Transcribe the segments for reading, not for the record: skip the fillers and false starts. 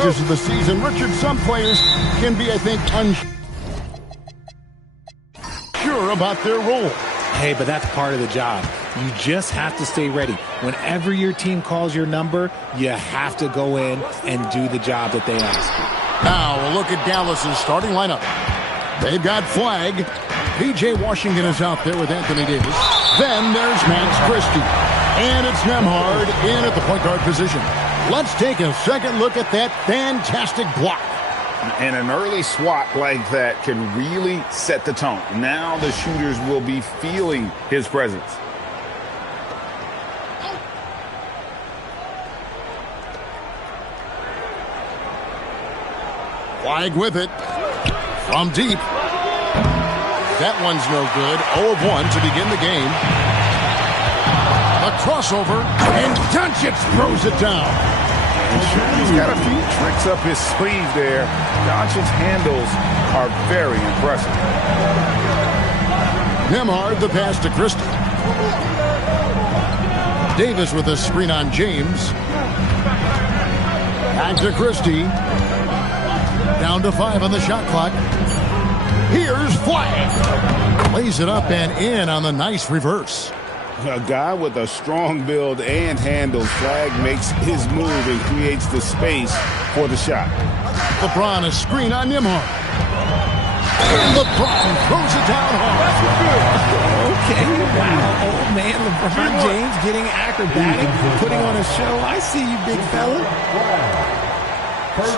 stages of the season, Richard, some players can be, I think, unsure about their role. Hey, but that's part of the job. You just have to stay ready. Whenever your team calls your number, you have to go in and do the job that they ask. Now, a look at Dallas's starting lineup. They've got Flagg. P.J. Washington is out there with Anthony Davis. Then there's Max Christie. And it's Nembhard in at the point guard position. Let's take a second look at that fantastic block. And an early swat like that can really set the tone. Now the shooters will be feeling his presence. Flagg with it. From deep. That one's no good. 0 of 1 to begin the game. A crossover, and Doncic throws it down. And sure, he's got a few tricks up his sleeve there. Doncic's handles are very impressive. Nembhard the pass to Christie. Davis with a screen on James. Back to Christie. Down to 5 on the shot clock. Here's Flagg. Lays it up and in on the nice reverse. A guy with a strong build and handles. Flagg makes his move and creates the space for the shot. LeBron a screen on Nembhard. LeBron throws it down hard. Okay, wow. Old man LeBron James getting acrobatic, putting on a show. I see you, big fella.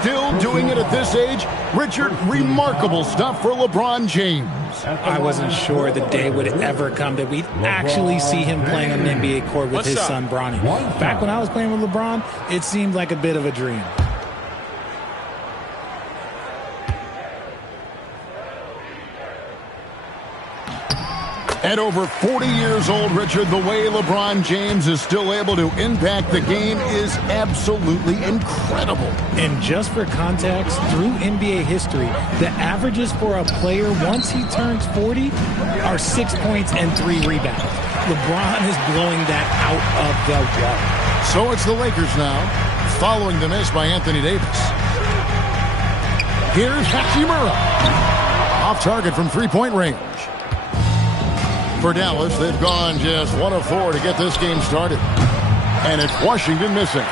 Still doing it at this age. Richard, remarkable stuff for LeBron James. I wasn't sure the day would ever come that we'd actually see him playing on an NBA court with his son, Bronny. Back when I was playing with LeBron, it seemed like a bit of a dream. At over 40 years old, Richard, the way LeBron James is still able to impact the game is absolutely incredible. And just for context, through NBA history, the averages for a player once he turns 40 are 6 points and 3 rebounds. LeBron is blowing that out of the water. So it's the Lakers now, following the miss by Anthony Davis. Here's Hachimura. Off target from three-point range. For Dallas, they've gone just 1 of 4 to get this game started. And it's Washington missing.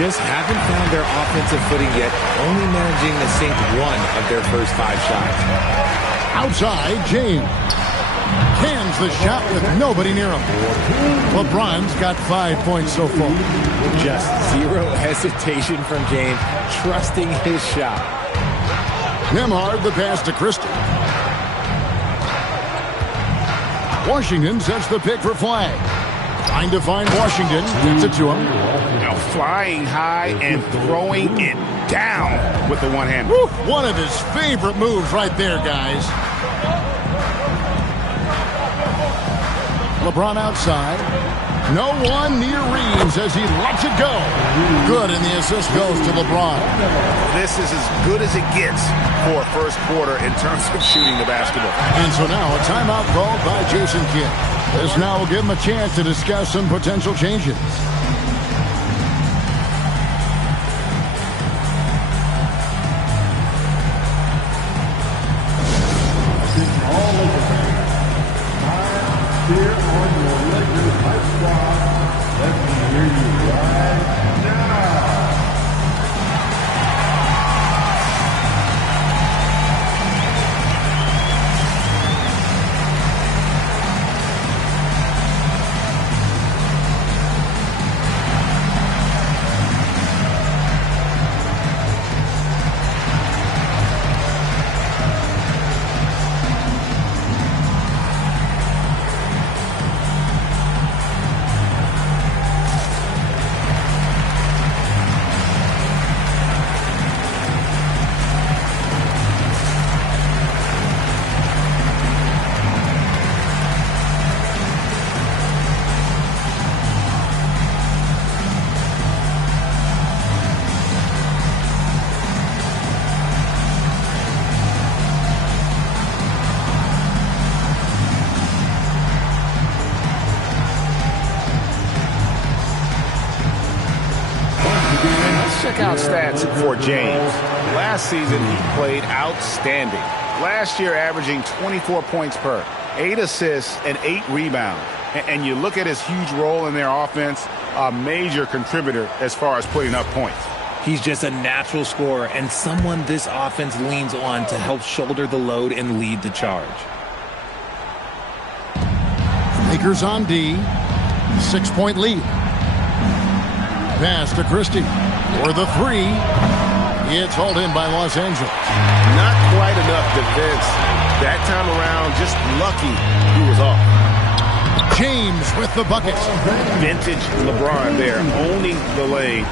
Just haven't found their offensive footing yet, only managing to sink 1 of their first 5 shots. Outside, James. Cans the shot with nobody near him. LeBron's got 5 points so far. Just zero hesitation from James, trusting his shot. Nembhard the pass to Christie. Washington sets the pick for Flagg. Trying to find Washington. Gets it to him. Now flying high and throwing it down with the one hand. Woo, one of his favorite moves right there, guys. LeBron outside. No one near Reeves as he lets it go. Good, and the assist goes to LeBron. This is as good as it gets for first quarter in terms of shooting the basketball. And so now a timeout called by Jason Kidd. This now will give him a chance to discuss some potential changes. Here on your Lakers Hype Squad, let me hear you right now. stats for James. Last season, he played outstanding. Last year, averaging 24 points per, 8 assists, and 8 rebounds. And you look at his huge role in their offense, a major contributor as far as putting up points. He's just a natural scorer and someone this offense leans on to help shoulder the load and lead the charge. Lakers on D. 6-point lead. Pass to Christie for the three. It's hauled in by Los Angeles. Not quite enough defense. That time around, just lucky he was off. James with the bucket. Vintage LeBron there, owning the lane.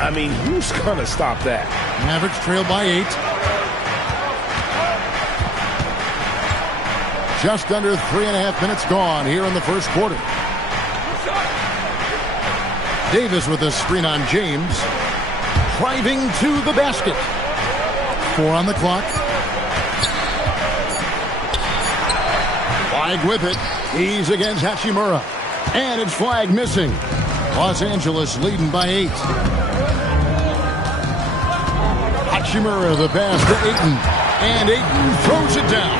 I mean, who's going to stop that? Mavericks trail by 8. Just under 3.5 minutes gone here in the first quarter. Davis with a screen on James. Driving to the basket. 4 on the clock. Flag with it. He's against Hachimura. And it's flag missing. Los Angeles leading by 8. Hachimura the pass to Ayton. And Ayton throws it down.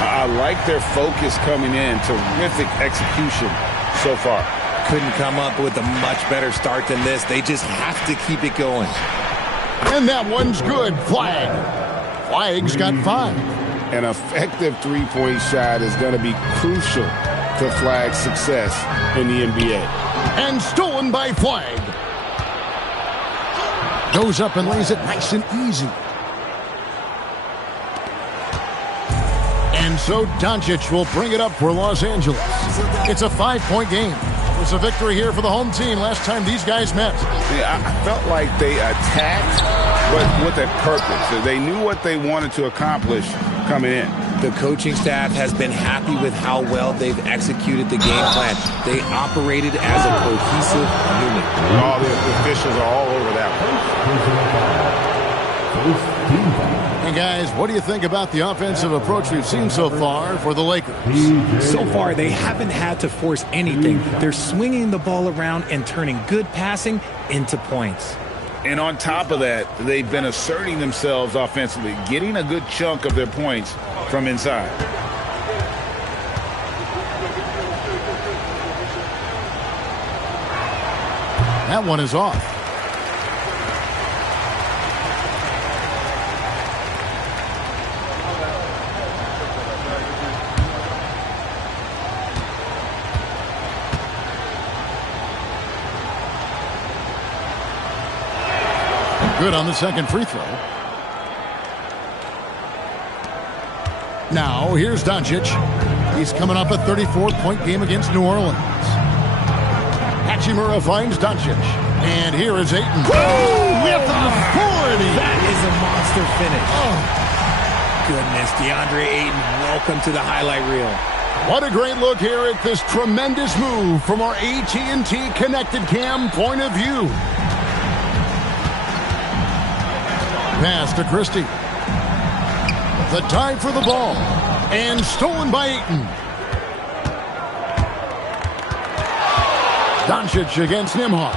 I like their focus coming in. Terrific execution so far. Couldn't come up with a much better start than this. They just have to keep it going. And that one's good. Flag. Flag's got 5. An effective three-point shot is going to be crucial to Flag's success in the NBA. And stolen by Flag. Goes up and lays it nice and easy. And so Doncic will bring it up for Los Angeles. It's a 5-point game. It was a victory here for the home team last time these guys met. Yeah, I felt like they attacked, but with a purpose. They knew what they wanted to accomplish coming in. The coaching staff has been happy with how well they've executed the game plan. They operated as a cohesive unit. All the officials are all over that one. And guys, what do you think about the offensive approach we've seen so far for the Lakers? So far, they haven't had to force anything. They're swinging the ball around and turning good passing into points. And on top of that, they've been asserting themselves offensively, getting a good chunk of their points from inside. That one is off. Good on the second free throw. Now, here's Doncic. He's coming off a 34-point game against New Orleans. Hachimura finds Doncic. And here is Ayton. Woo! With authority! That is a monster finish. Oh. Goodness, DeAndre Ayton, welcome to the highlight reel. What a great look here at this tremendous move from our AT&T Connected Cam point of view. Pass to Christie. The dive for the ball. And stolen by Ayton. Doncic against Nembhard.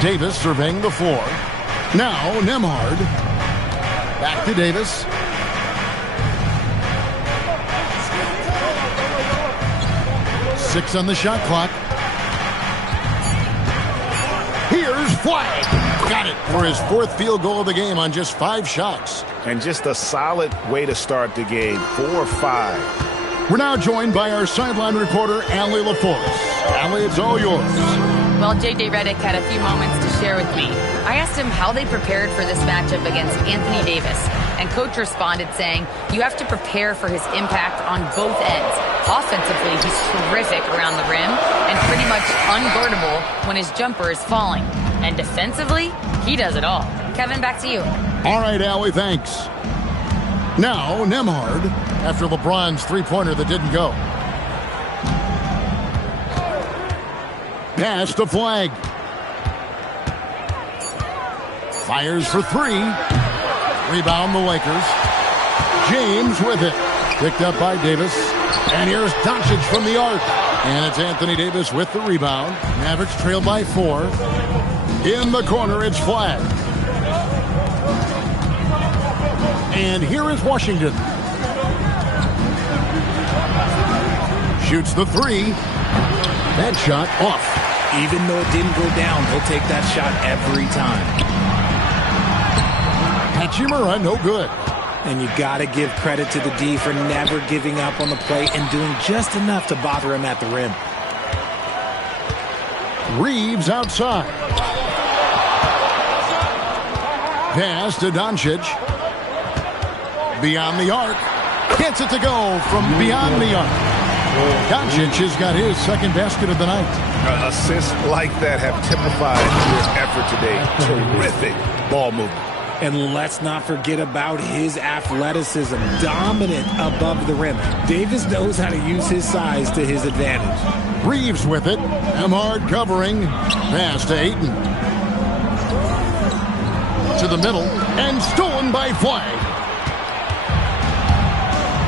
Davis surveying the floor. Now Nembhard. Back to Davis. Six on the shot clock. Here's Flag. Got it for his 4th field goal of the game on just 5 shots. And just a solid way to start the game. 4-5. We're now joined by our sideline reporter, Allie LaForce. Allie, it's all yours. Well, J.J. Redick had a few moments to share with me. I asked him how they prepared for this matchup against Anthony Davis. And Coach responded saying, you have to prepare for his impact on both ends. Offensively, he's terrific around the rim and pretty much unguardable when his jumper is falling. And defensively, he does it all. Kevin, back to you. All right, Allie, thanks. Now, Nembhard, after LeBron's three-pointer that didn't go. Pass to Flag. Fires for 3. Rebound the Lakers. James with it. Picked up by Davis. And here's Doncic from the arc. And it's Anthony Davis with the rebound. Mavericks trail by 4. In the corner, it's Flag. And here is Washington. Shoots the 3. That shot off. Even though it didn't go down, he'll take that shot every time. Hachimura, no good. And you got to give credit to the D for never giving up on the play and doing just enough to bother him at the rim. Reeves outside. Pass to Doncic. Beyond the arc. Gets it to go from beyond the arc. Doncic has got his second basket of the night. Assists like that have typified his effort today. Terrific ball movement. And let's not forget about his athleticism. Dominant above the rim. Davis knows how to use his size to his advantage. Reeves with it. Nembhard covering. Pass to Ayton. To the middle. And stolen by Flag.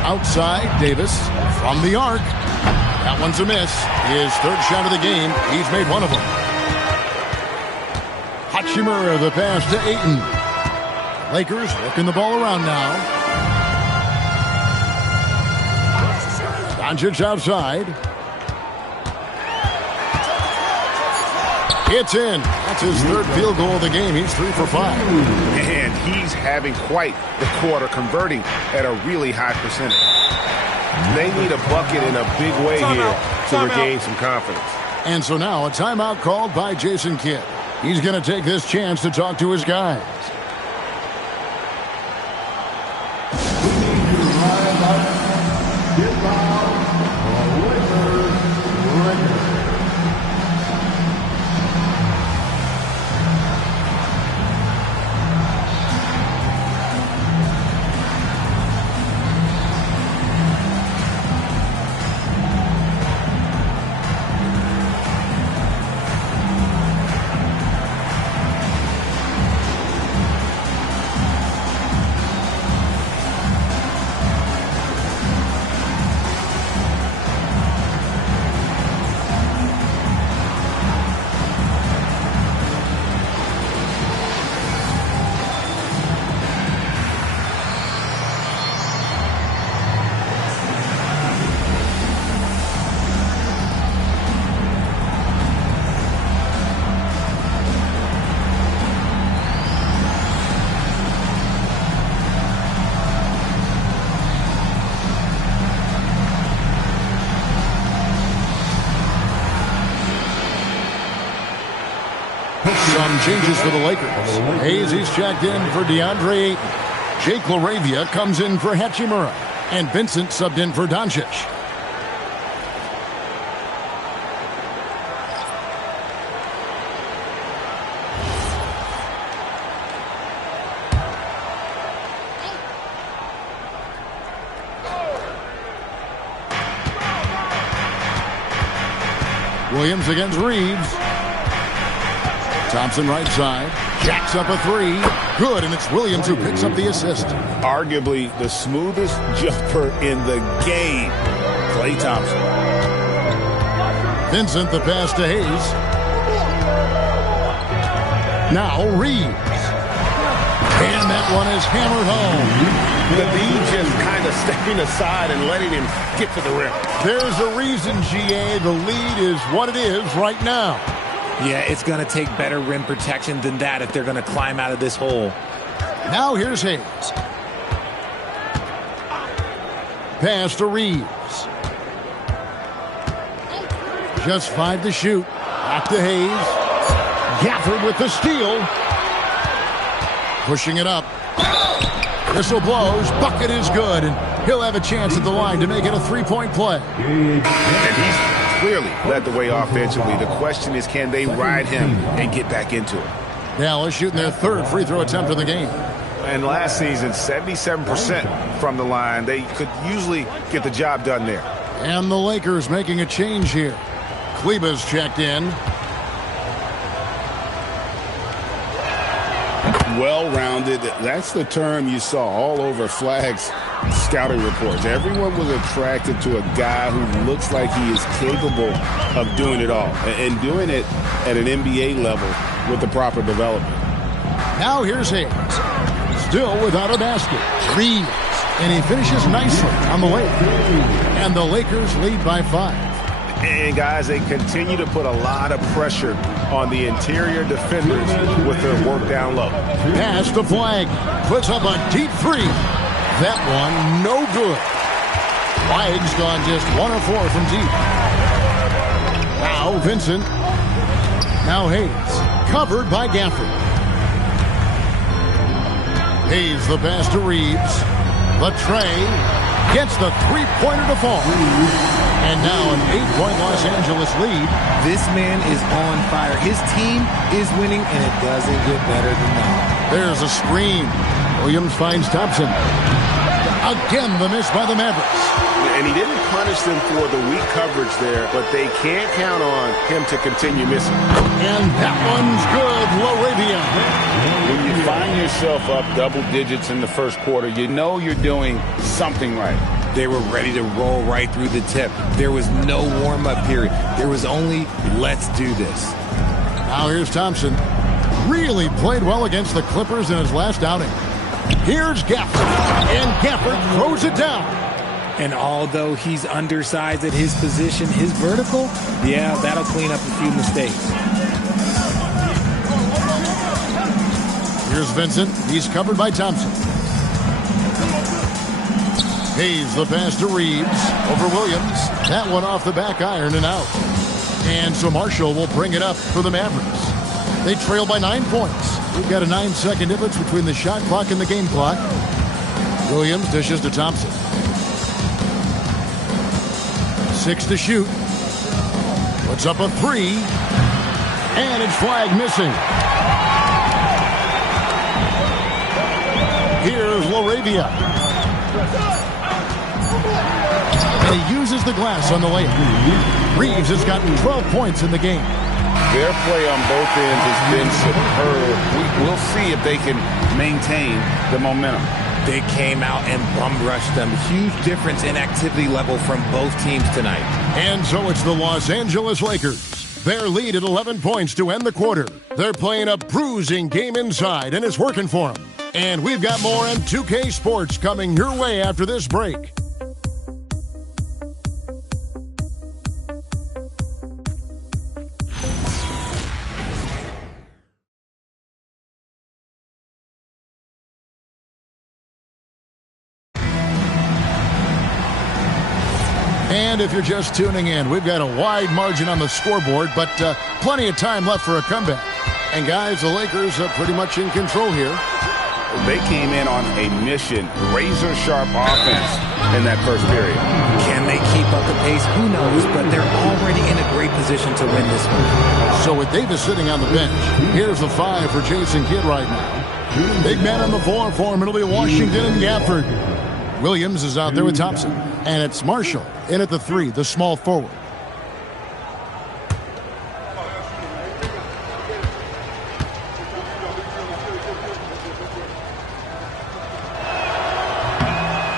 Outside, Davis from the arc. That one's a miss. His third shot of the game. He's made one of them. Hachimura, the pass to Ayton. Lakers working the ball around now. Doncic outside. It's in. That's his third field goal of the game. He's 3 for 5. And he's having quite the quarter, converting at a really high percentage. They need a bucket in a big way here to regain some confidence. And so now a timeout called by Jason Kidd. He's going to take this chance to talk to his guys. Some changes for the Lakers. Hayes, he's checked in for DeAndre Ayton. Jake LaRavia comes in for Hachimura. And Vincent subbed in for Doncic. Williams against Reeves. Thompson right side. Jacks up a 3. Good, and it's Williams who picks up the assist. Arguably the smoothest jumper in the game. Klay Thompson. Vincent the pass to Hayes. Now Reeves. And that one is hammered home. The D just kind of stepping aside and letting him get to the rim. There's a reason, GA. The lead is what it is right now. Yeah, it's going to take better rim protection than that if they're going to climb out of this hole. Now here's Hayes. Pass to Reeves. Just 5 to shoot. Back to Hayes. Gafford with the steal. Pushing it up. Whistle blows. Bucket is good. And he'll have a chance at the line to make it a 3-point play. And he's clearly led the way offensively. The question is, can they ride him and get back into it? Dallas shooting their third free throw attempt of the game. And last season, 77% from the line. They could usually get the job done there. And the Lakers making a change here. Kleba's checked in. Well-rounded. That's the term you saw all over Flag's scouting reports. Everyone was attracted to a guy who looks like he is capable of doing it all and doing it at an NBA level with the proper development. Now here's Hayes. Still without a basket. Reeves. And he finishes nicely on the way. And the Lakers lead by 5. And, guys, they continue to put a lot of pressure on the interior defenders with their work down low. Pass to Flag. Puts up a deep 3. That one, no good. Flag's gone just 1 of 4 from deep. Now Vincent. Now Hayes. Covered by Gafford. Hayes the pass to Reeves. Latrey gets the three-pointer to fall. And now an 8-point Los Angeles lead. This man is on fire. His team is winning, and it doesn't get better than that. There's a screen. Williams finds Thompson. Again, the miss by the Mavericks. And he didn't punish them for the weak coverage there, but they can't count on him to continue missing. And that one's good, Laravia. When you find yourself up double digits in the first quarter, you know you're doing something right. They were ready to roll right through the tip. There was no warm-up period. There was only, let's do this. Now here's Thompson. Really played well against the Clippers in his last outing. Here's Gafford. And Gafford throws it down. And although he's undersized at his position, his vertical, yeah, that'll clean up a few mistakes. Here's Vincent. He's covered by Thompson. Hayes the pass to Reeves over Williams. That one off the back iron and out. And so Marshall will bring it up for the Mavericks. They trail by 9 points. We've got a 9-second difference between the shot clock and the game clock. Williams dishes to Thompson. 6 to shoot. Puts up a 3. And it's Flag missing. Here's Laravia. And he uses the glass on the layup. Reeves has gotten 12 points in the game. Their play on both ends has been superb. We'll see if they can maintain the momentum. They came out and bum rushed them. Huge difference in activity level from both teams tonight. And so it's the Los Angeles Lakers. Their lead at 11 points to end the quarter. They're playing a bruising game inside, and it's working for them. And we've got more on 2K Sports coming your way after this break. And if you're just tuning in, we've got a wide margin on the scoreboard, but plenty of time left for a comeback. And guys, the Lakers are pretty much in control here. They came in on a mission, razor-sharp offense in that first period. Can they keep up the pace? Who knows, but they're already in a great position to win this one. So with Davis sitting on the bench, here's the 5 for Jason Kidd right now. Big man on the floor for him. It'll be Washington and Gafford. Williams is out there with Thompson. And it's Marshall in at the 3, the small forward.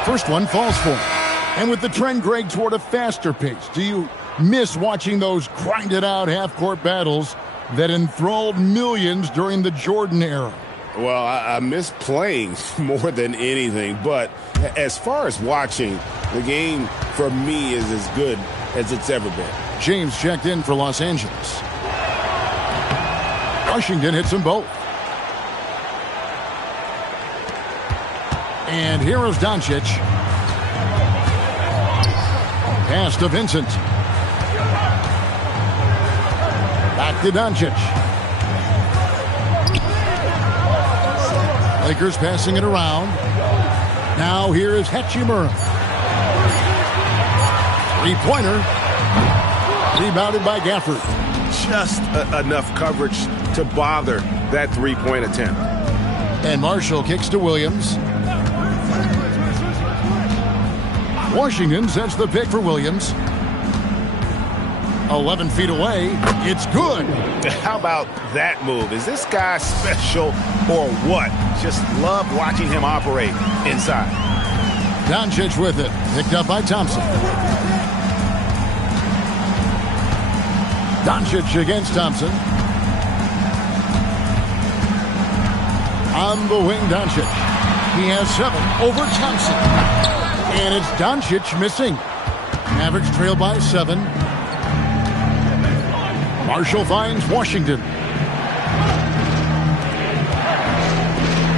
First one falls for him. And with the trend, Greg, toward a faster pace, do you miss watching those grinded-out half-court battles that enthralled millions during the Jordan era? Well, I miss playing more than anything, but as far as watching, the game for me is as good as it's ever been. James checked in for Los Angeles. Washington hits them both. And here is Doncic. Pass to Vincent. Back to Doncic. Lakers passing it around. Now here is Hachimura. Three-pointer. Rebounded by Gafford. Just enough coverage to bother that three-point attempt. And Marshall kicks to Williams. Washington sets the pick for Williams. 11 feet away. It's good. How about that move? Is this guy special or what? Just love watching him operate inside. Doncic with it. Picked up by Thompson. Doncic against Thompson. On the wing, Doncic. He has 7 over Thompson. And it's Doncic missing. Mavericks trail by 7. Marshall finds Washington.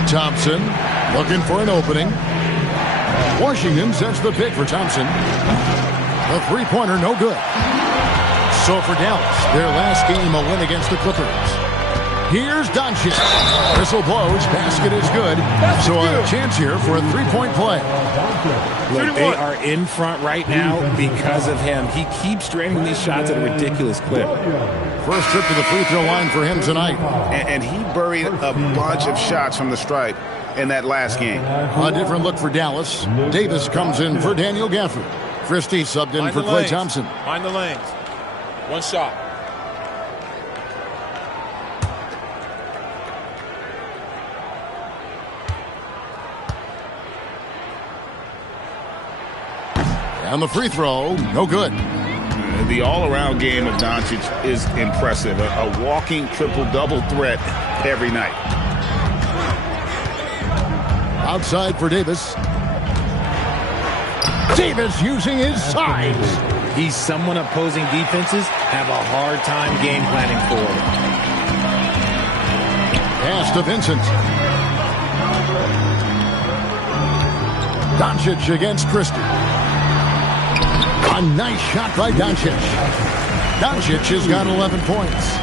Thompson looking for an opening. Washington sets the pick for Thompson. The three-pointer, no good. So for Dallas, their last game, a win against the Clippers. Here's Doncic. Whistle blows. Basket is good. So a chance here for a three-point play. Look, they are in front right now because of him. He keeps draining these shots at a ridiculous clip. First trip to the free throw line for him tonight. And he buried a bunch of shots from the stripe in that last game. A different look for Dallas. Davis comes in for Daniel Gafford. Christie subbed in for Klay Thompson. Mind the lanes. One shot. And the free throw, no good. The all-around game of Doncic is impressive. A walking triple-double threat every night. Outside for Davis. Davis using his size. He's someone opposing defenses have a hard time game planning for. Pass to Vincent. Doncic against Christie. A nice shot by Doncic. Doncic has got 11 points.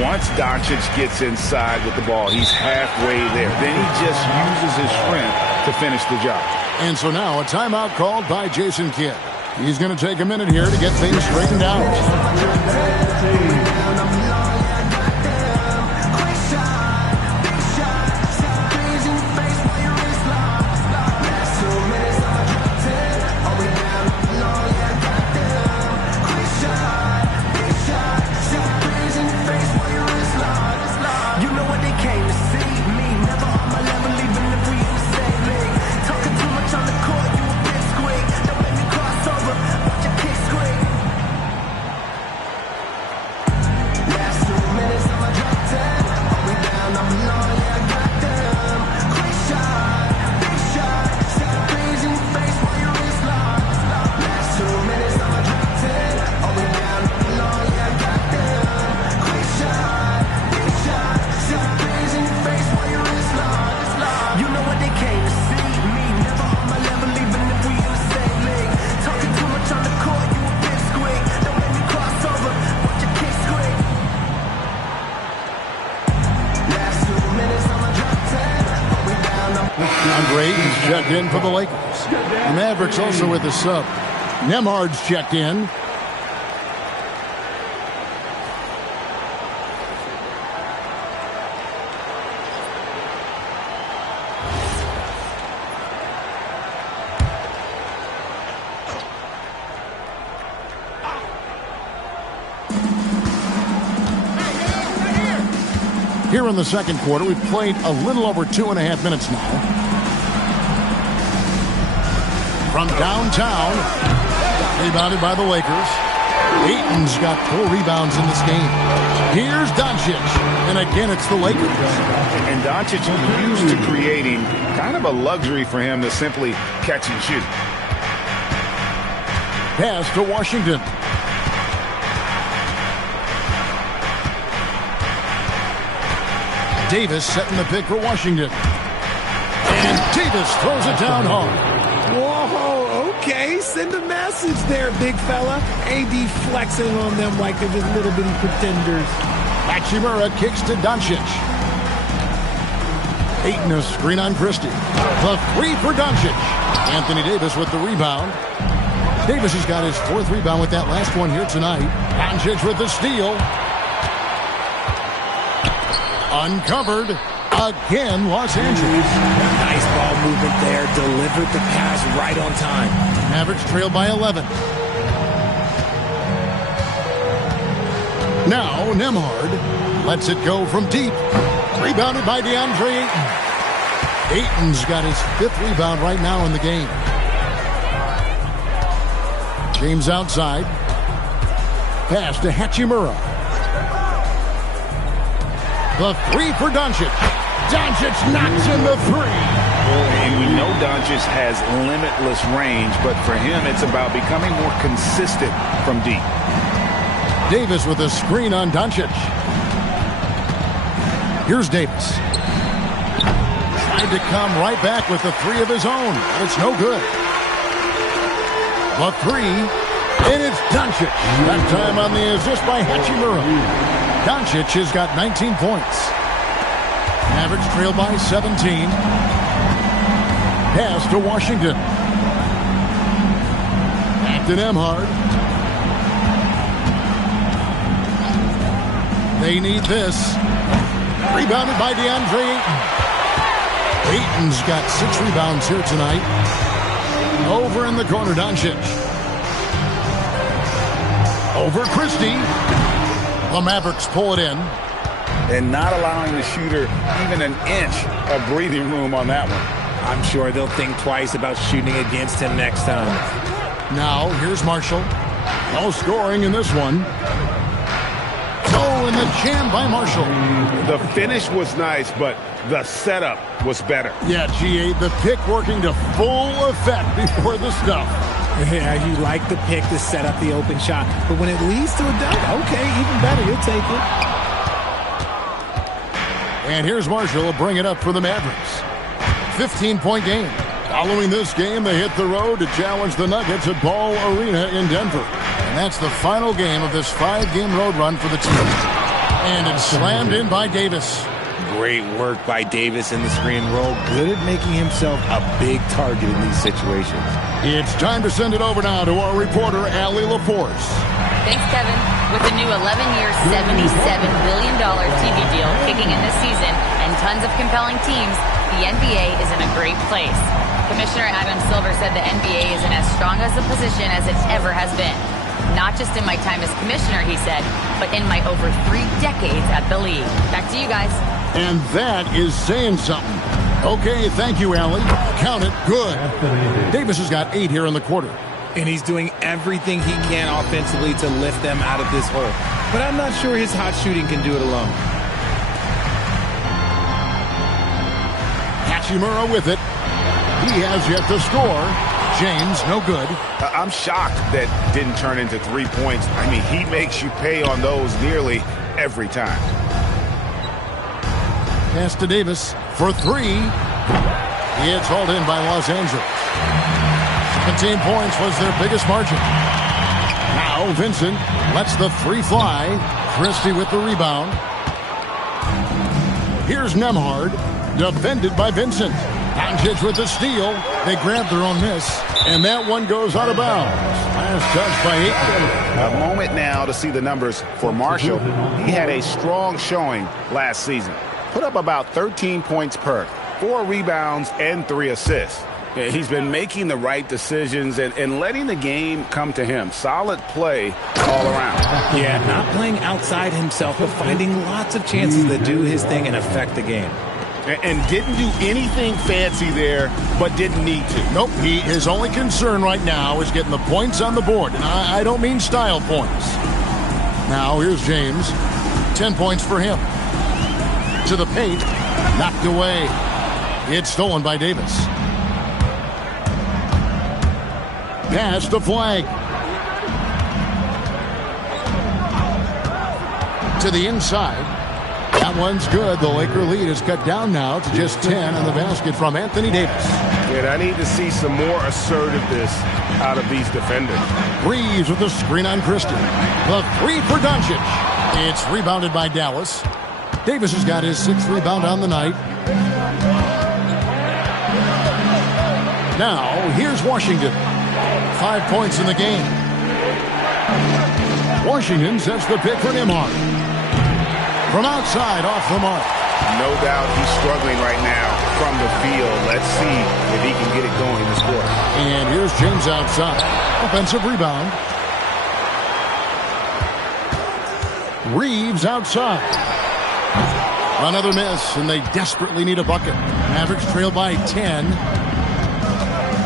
Once Doncic gets inside with the ball, he's halfway there. Then he just uses his strength to finish the job. And so now a timeout called by Jason Kidd. He's going to take a minute here to get things straightened out. Checked in for the Lakers. The Mavericks also with a sub. Nemhard's checked in. Here in the second quarter, we've played a little over 2.5 minutes now. From downtown, rebounded by the Lakers. Ayton's got 4 rebounds in this game. Here's Doncic, and again it's the Lakers. And Doncic used to creating kind of a luxury for him to simply catch and shoot. Pass to Washington. Davis setting the pick for Washington. And Davis throws it down hard. Whoa, okay. Send a message there, big fella. AD flexing on them like they're just little bitty pretenders. Hachimura kicks to Doncic. Ayton a screen on Christie. The 3 for Doncic. Anthony Davis with the rebound. Davis has got his 4th rebound with that last one here tonight. Doncic with the steal. Uncovered. Again, Los Angeles. Nice ball movement there. Delivered the pass right on time. Mavericks trail by 11. Now, Nemhard lets it go from deep. Rebounded by DeAndre Ayton. Ayton's got his 5th rebound right now in the game. James outside. Pass to Hachimura. The three for Doncic. Doncic knocks in the three. And we know Doncic has limitless range, but for him, it's about becoming more consistent from deep. Davis with a screen on Doncic. Here's Davis. Tried to come right back with the three of his own, but it's no good. The three, and it's Doncic. That time on the assist by Hachimura. Doncic has got 19 points. Mavericks trail by 17. Pass to Washington. Back to Nembhard. They need this. Rebounded by DeAndre Ayton. Ayton's got 6 rebounds here tonight. Over in the corner, Doncic. Over Christie. The Mavericks pull it in. And not allowing the shooter even an inch of breathing room on that one. I'm sure they'll think twice about shooting against him next time. Now, here's Marshall. No scoring in this one. Oh, and the jam by Marshall. The finish was nice, but the setup was better. Yeah, G8, the pick working to full effect before the stuff. Yeah, you like the pick to set up the open shot. But when it leads to a dunk, okay, even better. You'll take it. And here's Marshall will bring it up for the Mavericks. 15-point game. Following this game, they hit the road to challenge the Nuggets at Ball Arena in Denver. And that's the final game of this 5-game road run for the team. And it's slammed in by Davis. Great work by Davis in the screen roll. Good at making himself a big target in these situations. It's time to send it over now to our reporter, Allie LaForce. Thanks, Kevin. With a new 11-year, $77 billion TV deal kicking in this season and tons of compelling teams, the NBA is in a great place. Commissioner Adam Silver said the NBA is in as strong as a position as it ever has been. Not just in my time as commissioner, he said, but in my over 3 decades at the league. Back to you guys. And that is saying something. Okay, thank you, Allie. Count it. Good. Davis has got 8 here in the quarter. And he's doing everything he can offensively to lift them out of this hole. But I'm not sure his hot shooting can do it alone. Hachimura with it. He has yet to score. James, no good. I'm shocked that didn't turn into 3 points. I mean, he makes you pay on those nearly every time. Pass to Davis for 3. It's hauled in by Los Angeles. 17 points was their biggest margin. Now Vincent lets the 3 fly. Christie with the rebound. Here's Nembhard, defended by Vincent. Doncic with the steal. They grab their own miss, and that one goes out of bounds. Last touch by Ayton. A moment now to see the numbers for Marshall. He had a strong showing last season. Put up about 13 points per, 4 rebounds, and 3 assists. He's been making the right decisions and letting the game come to him. Solid play all around. Yeah, not playing outside himself, but finding lots of chances to do his thing and affect the game. And didn't do anything fancy there, but didn't need to. Nope, his only concern right now is getting the points on the board. And I don't mean style points. Now here's James. 10 points for him. To the paint. Knocked away. It's stolen by Davis. Pass to Flag. To the inside. That one's good. The Laker lead is cut down now to just 10 on the basket from Anthony Davis. And I need to see some more assertiveness out of these defenders. Reeves with the screen on Christie. The 3 for Doncic. It's rebounded by Dallas. Davis has got his 6th rebound on the night. Now, here's Washington. 5 points in the game. Washington sets the pick for Nembhard. From outside, off the mark. No doubt he's struggling right now from the field. Let's see if he can get it going this quarter. And here's James outside. Offensive rebound. Reeves outside. Another miss, and they desperately need a bucket. Mavericks trail by 10.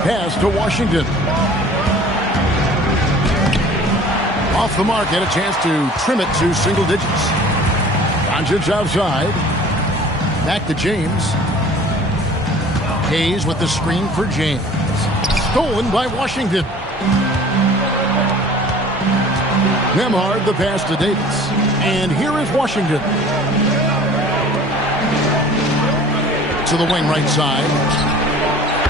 Pass to Washington. Off the mark, and a chance to trim it to single digits. Doncic outside. Back to James. Hayes with the screen for James. Stolen by Washington. Nembhard the pass to Davis. And here is Washington. To the wing right side.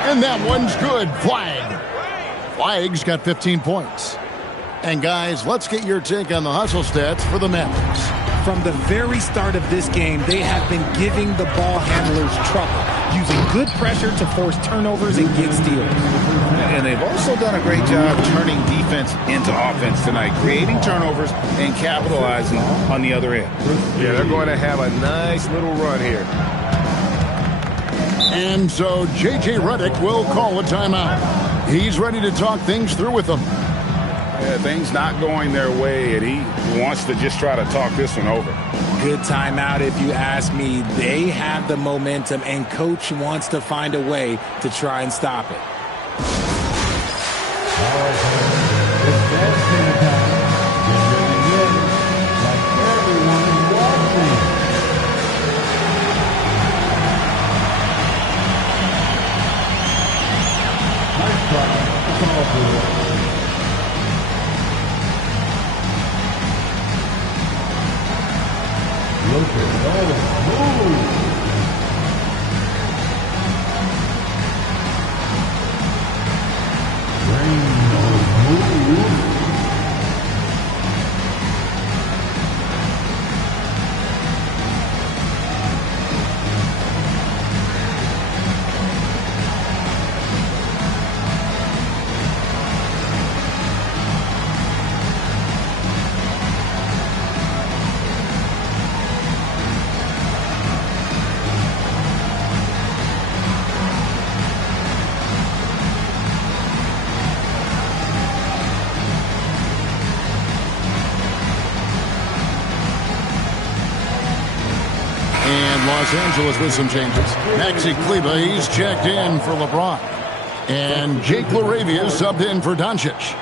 And that one's good. Flag. Flag's got 15 points. And guys, let's get your take on the hustle stats for the Mavericks. From the very start of this game, they have been giving the ball handlers trouble, using good pressure to force turnovers and get steals. And they've also done a great job turning defense into offense tonight, creating turnovers and capitalizing on the other end. Yeah, they're going to have a nice little run here. And so J.J. Redick will call a timeout. He's ready to talk things through with them. Yeah, things not going their way, and he wants to just try to talk this one over. Good timeout if you ask me. They have the momentum, and Coach wants to find a way to try and stop it. It's that kind of time. Get ready like everyone is watching. Nice try. That's all for it. Look at those moves. Bring those moves. Los Angeles with some changes. Maxi Kleber, he's checked in for LeBron. And Jake LaRavia subbed in for Doncic.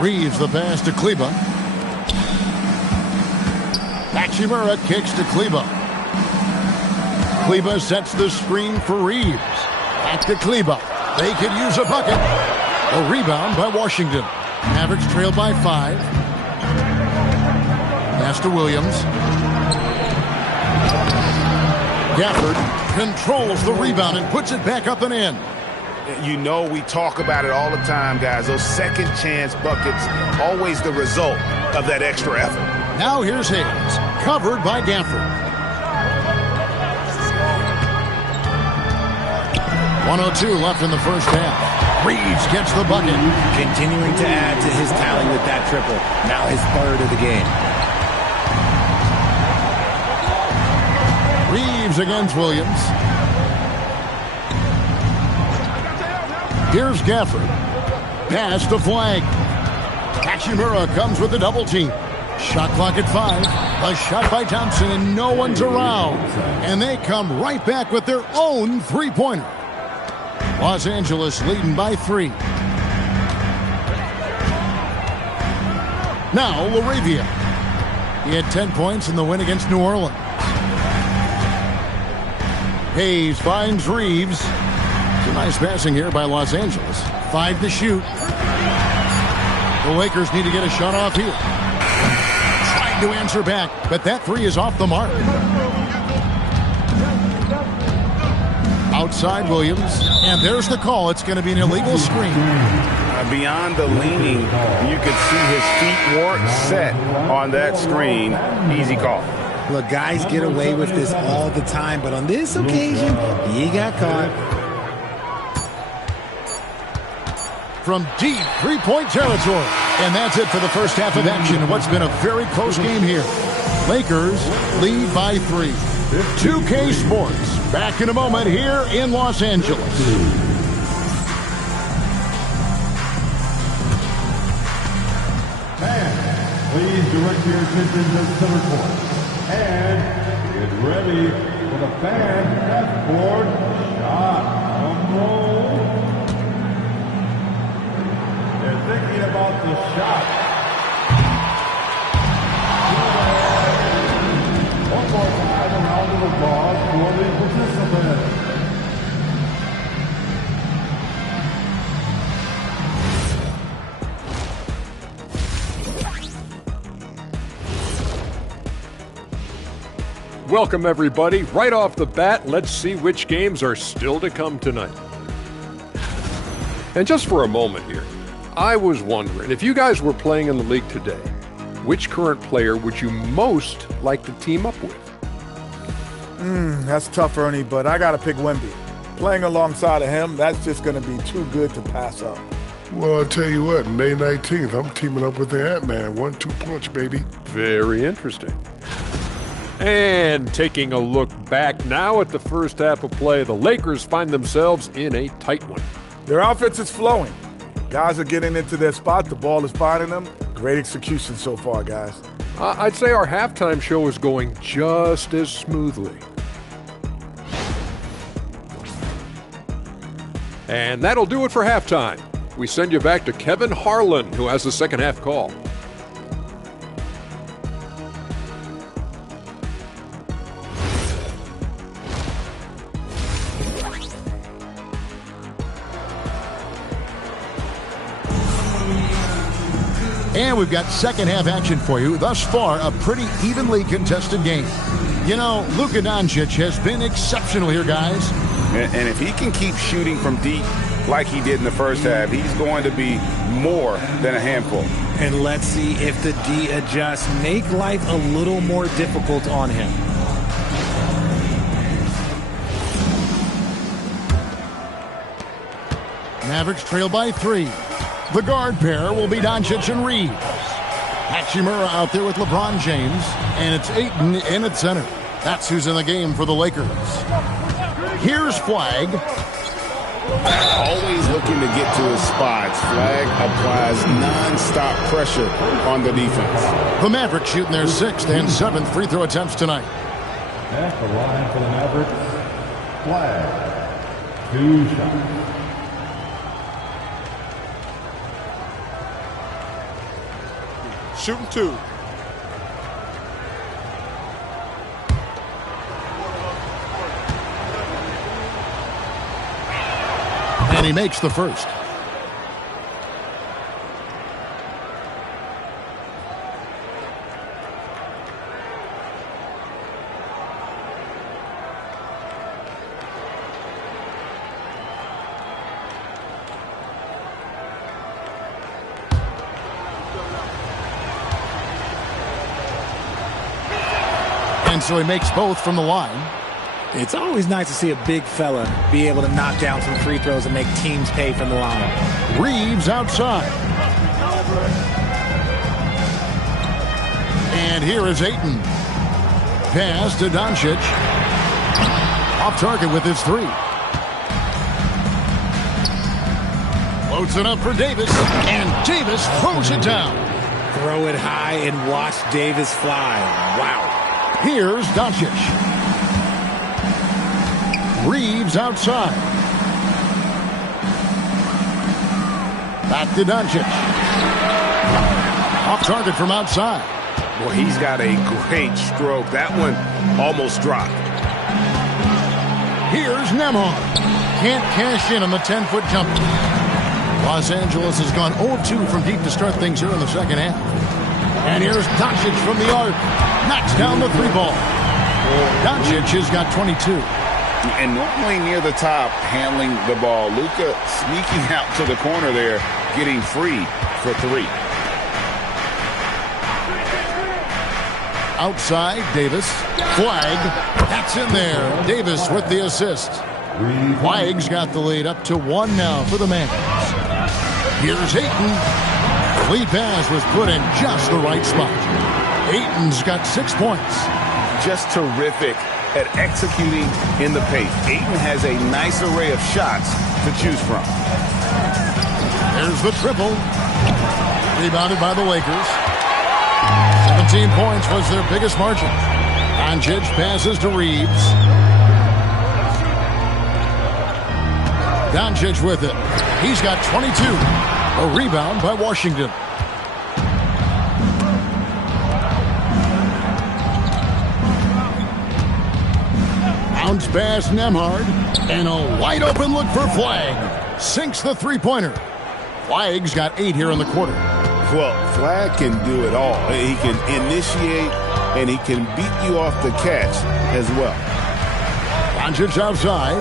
Reeves the pass to Kleber. Hachimura kicks to Kleber. Kleber sets the screen for Reeves. Back to Kleber. They could use a bucket. A rebound by Washington. Mavericks trailed by 5. Pass to Williams. Gafford controls the rebound and puts it back up and in. You know, we talk about it all the time, guys. Those second chance buckets, always the result of that extra effort. Now here's Hayes, covered by Gafford. 1:02 left in the first half. Reeves gets the bucket. Continuing to add to his tally with that triple. Now his third of the game. Reeves against Williams. Here's Gafford. Pass to Flag. Hachimura comes with a double team. Shot clock at 5. A shot by Thompson, and no one's around. And they come right back with their own three-pointer. Los Angeles leading by 3. Now LaRavia. He had 10 points in the win against New Orleans. Hayes finds Reeves. It's a nice passing here by Los Angeles. 5 to shoot. The Lakers need to get a shot off here. Trying to answer back, but that 3 is off the mark. Outside Williams, and there's the call. It's going to be an illegal screen. Beyond the leaning, you could see his feet weren't set on that screen. Easy call. Look, guys get away with this all the time, but on this occasion, he got caught. From deep three-point territory. And that's it for the first half of action. What's been a very close game here. Lakers lead by 3. 2K Sports, back in a moment here in Los Angeles. direct your attention to center court. And get ready for the fan half-court shot. Roll. They're thinking about the shot. One more time around of applause for the participants. Welcome, everybody. Right off the bat, let's see which games are still to come tonight. And just for a moment here, I was wondering, if you guys were playing in the league today, which current player would you most like to team up with? That's tough, Ernie, but I got to pick Wemby. Playing alongside of him, that's just going to be too good to pass up. Well, I'll tell you what, May 19th, I'm teaming up with the Ant-Man. 1-2 punch, baby. Very interesting. And taking a look back now at the first half of play, the Lakers find themselves in a tight one. Their offense is flowing. Guys are getting into their spot. The ball is finding them. Great execution so far, guys. I'd say our halftime show is going just as smoothly. And that'll do it for halftime. We send you back to Kevin Harlan, who has the second half call. And we've got second half action for you. Thus far, a pretty evenly contested game. You know, Luka Doncic has been exceptional here, guys. And if he can keep shooting from deep like he did in the first half, he's going to be more than a handful. And let's see if the D adjusts, make life a little more difficult on him. Mavericks trail by 3. The guard pair will be Doncic and Reeves. Hachimura out there with LeBron James, and it's Ayton in at center. That's who's in the game for the Lakers. Here's Flag. Always looking to get to his spots. Flag applies non-stop pressure on the defense. The Mavericks shooting their 6th and 7th free throw attempts tonight. At the line for the Mavericks, Flag. 2 shots. Shooting 2. And he makes the first. And so he makes both from the line. It's always nice to see a big fella be able to knock down some free throws and make teams pay from the line. Reeves outside. And here is Ayton. Pass to Doncic. Off target with his 3. Floats it up for Davis. And Davis throws it down. Throw it high and watch Davis fly. Wow. Here's Doncic. Reeves outside. Back to Doncic. Off target from outside. Boy, he's got a great stroke. That one almost dropped. Here's Nembhard. Can't cash in on the 10-foot jumper. Los Angeles has gone 0-2 from deep to start things here in the second half. And here's Doncic from the arc. Knocks down the 3-ball. Doncic has got 22. And normally near the top, handling the ball. Luka sneaking out to the corner there, getting free for 3. Outside, Davis. Flag. That's in there. Davis with the assist. Flag's got the lead up to 1 now for the Mavericks. Here's Ayton. Lead pass was put in just the right spot. Ayton's got 6 points. Just terrific at executing in the paint. Ayton has a nice array of shots to choose from. There's the triple. Rebounded by the Lakers. 17 points was their biggest margin. Doncic passes to Reeves. Doncic with it. He's got 22. A rebound by Washington. Bounce pass Nembhard. And a wide open look for Flagg. Sinks the three-pointer. Flagg's got 8 here in the quarter. Well, Flagg can do it all. He can initiate, and he can beat you off the catch as well. Doncic outside.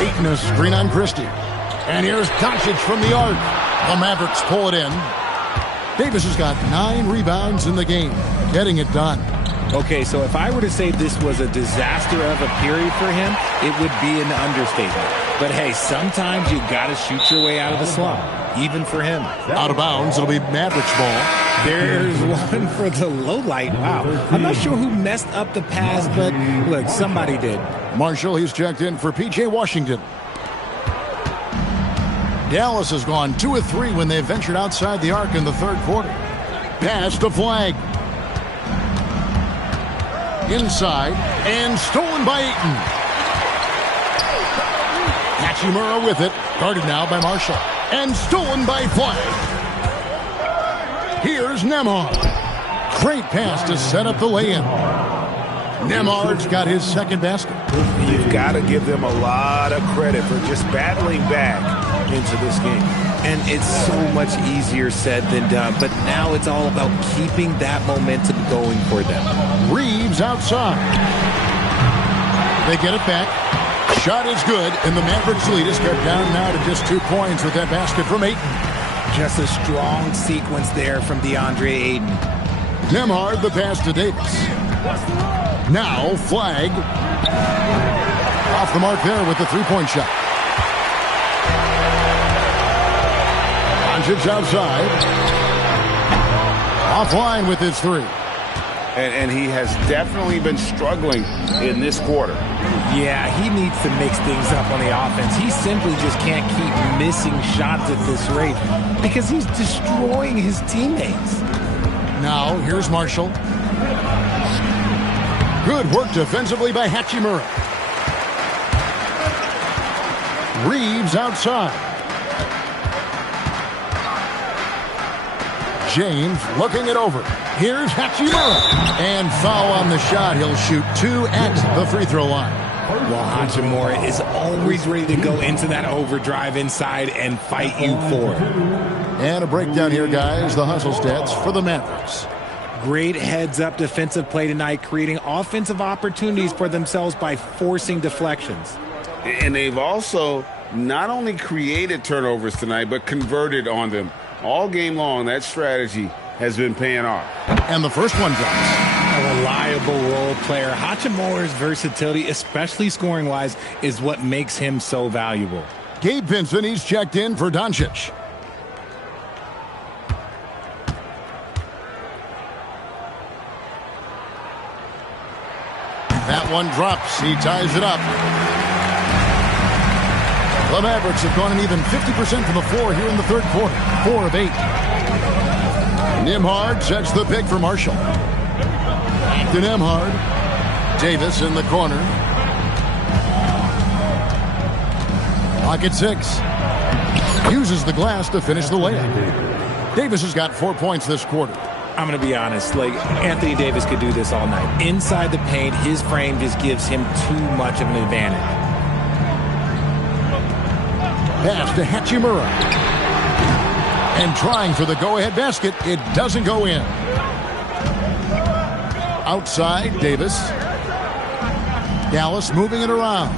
Ayton a screen on Christie. And here's Doncic from the arc. The Mavericks pull it in. Davis has got 9 rebounds in the game, getting it done. Okay, so if I were to say this was a disaster of a period for him, it would be an understatement. But hey, sometimes you got to shoot your way out of the slump, even for him. Out of bounds, it'll be Mavericks ball. There's one for the low light. Wow. I'm not sure who messed up the pass, but look, somebody did. Marshall, he's checked in for P.J. Washington. Dallas has gone 2 of 3 when they ventured outside the arc in the third quarter. Pass to Flagg. Inside, and stolen by Ayton. Hachimura with it, guarded now by Marshall. And stolen by Flagg. Here's Nembhard. Great pass to set up the lay-in. Nembhard's got his second basket. You've got to give them a lot of credit for just battling back into this game. And it's so much easier said than done, but now it's all about keeping that momentum going for them. Reeves outside. They get it back. Shot is good, and the Mavericks lead is cut down now to just 2 points with that basket from Ayton. Just a strong sequence there from DeAndre Ayton. Nembhard the pass to Davis. Now Flagg. Off the mark there with the three-point shot. Doncic outside. Offline with his 3. And he has definitely been struggling in this quarter. Yeah, he needs to mix things up on the offense. He simply just can't keep missing shots at this rate because he's destroying his teammates. Now, here's Marshall. Good work defensively by Hachimura. Reeves outside. James looking it over. Here's Hachimura. And foul on the shot. He'll shoot 2 at the free throw line. Well, Hachimura is always ready to go into that overdrive inside and fight you for it. And a breakdown here, guys. The hustle stats for the Mavericks. Great heads-up defensive play tonight, creating offensive opportunities for themselves by forcing deflections. And they've also not only created turnovers tonight, but converted on them. All game long, that strategy has been paying off. And the first one drops. A reliable role player. Hachimura's versatility, especially scoring-wise, is what makes him so valuable. Gabe Vincent, he's checked in for Doncic. That one drops. He ties it up. The Mavericks have gone an even 50% from the floor here in the third quarter. 4 of 8. Nembhard sets the pick for Marshall. Back to Nembhard. Davis in the corner. Clock at 6. Uses the glass to finish the layup. Davis has got 4 points this quarter. I'm going to be honest, like Anthony Davis could do this all night. Inside the paint, his frame just gives him too much of an advantage. Pass to Hachimura. And trying for the go-ahead basket. It doesn't go in. Outside, Davis. Dallas moving it around.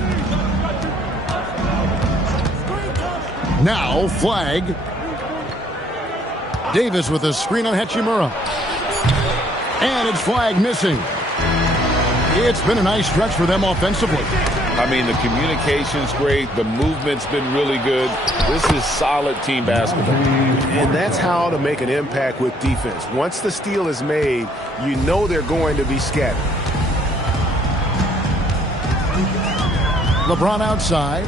Now, Flagg. Davis with a screen on Hachimura. And it's Flagg missing. It's been a nice stretch for them offensively. I mean, the communication's great. The movement's been really good. This is solid team basketball. And that's how to make an impact with defense. Once the steal is made, you know they're going to be scattered. LeBron outside.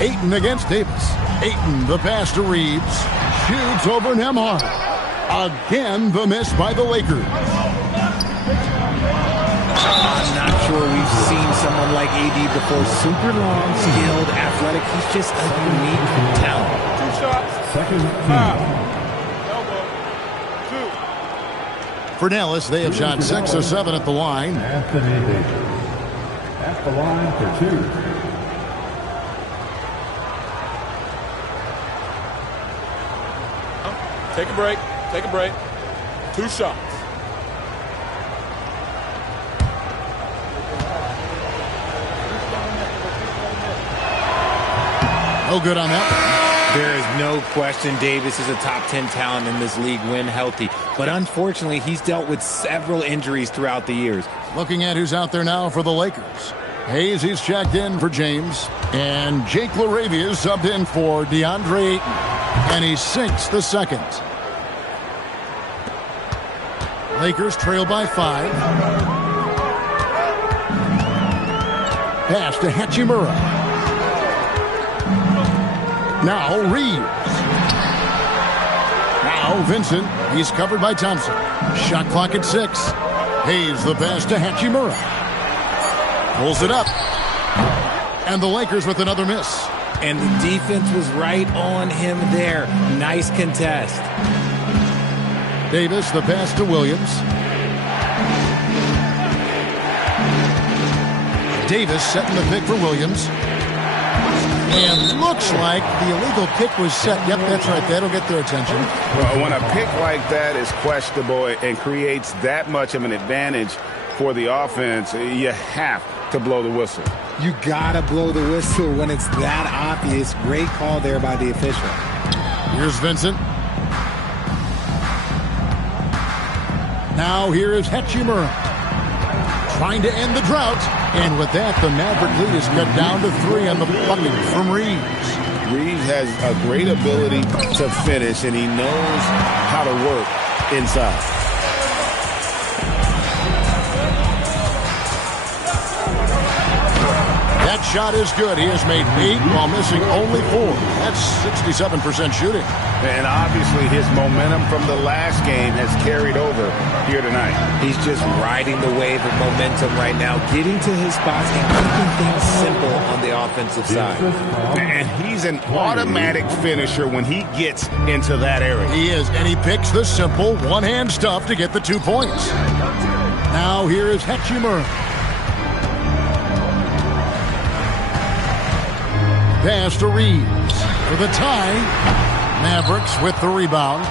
Ayton against Davis. Ayton, the pass to Reeves. shoots over Nembhard. Again, the miss by the Lakers. I'm not sure we've seen someone like AD before. Super long, skilled, athletic. He's just a unique talent. 2 shots. Second Foul. team. Elbow. 2. For Dallas, they have shot 6 of 7 at the line. Anthony Davis at the line for 2. Take a break. Take a break. 2 shots. No good on that. There is no question Davis is a top 10 talent in this league when healthy. But unfortunately, he's dealt with several injuries throughout the years. Looking at who's out there now for the Lakers. Hayes, he's checked in for James. And Jake LaRavia is subbed in for DeAndre Ayton. And he sinks the second. Lakers trail by 5. Pass to Hachimura. Now Reeves. Now Vincent. He's covered by Thompson. Shot clock at 6. Hayes the pass to Hachimura. Pulls it up. And the Lakers with another miss. And the defense was right on him there. Nice contest. Davis the pass to Williams. Davis setting the pick for Williams. And looks like the illegal kick was set. Yep, that's right. That'll get their attention. Well, when a pick like that is questionable and creates that much of an advantage for the offense, you have to blow the whistle. You gotta blow the whistle when it's that obvious. Great call there by the official. Here's Vincent. Now here is Hachimura. Trying to end the drought. And with that, the Maverick lead is cut down to 3 on the bucket from Reeves. Reeves has a great ability to finish, and he knows how to work inside. That shot is good. He has made 8 while missing only 4. That's 67% shooting. And obviously his momentum from the last game has carried over here tonight. He's just riding the wave of momentum right now, getting to his spots and keeping things simple on the offensive side. And he's an automatic finisher when he gets into that area. He is, and he picks the simple one-hand stuff to get the 2 points. Now here is Hachimura. Pass to Reeves for the tie. Mavericks with the rebound.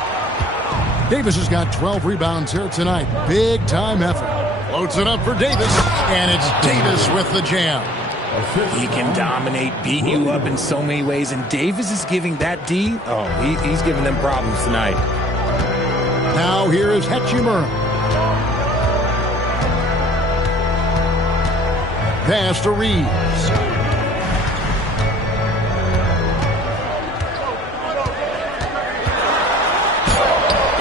Davis has got 12 rebounds here tonight. Big time effort. Loads it up for Davis, and it's Davis with the jam. He can dominate, beat you up in so many ways, and Davis is giving that D. Oh, he's giving them problems tonight. Now here is Hachimura. Pass to Reeves.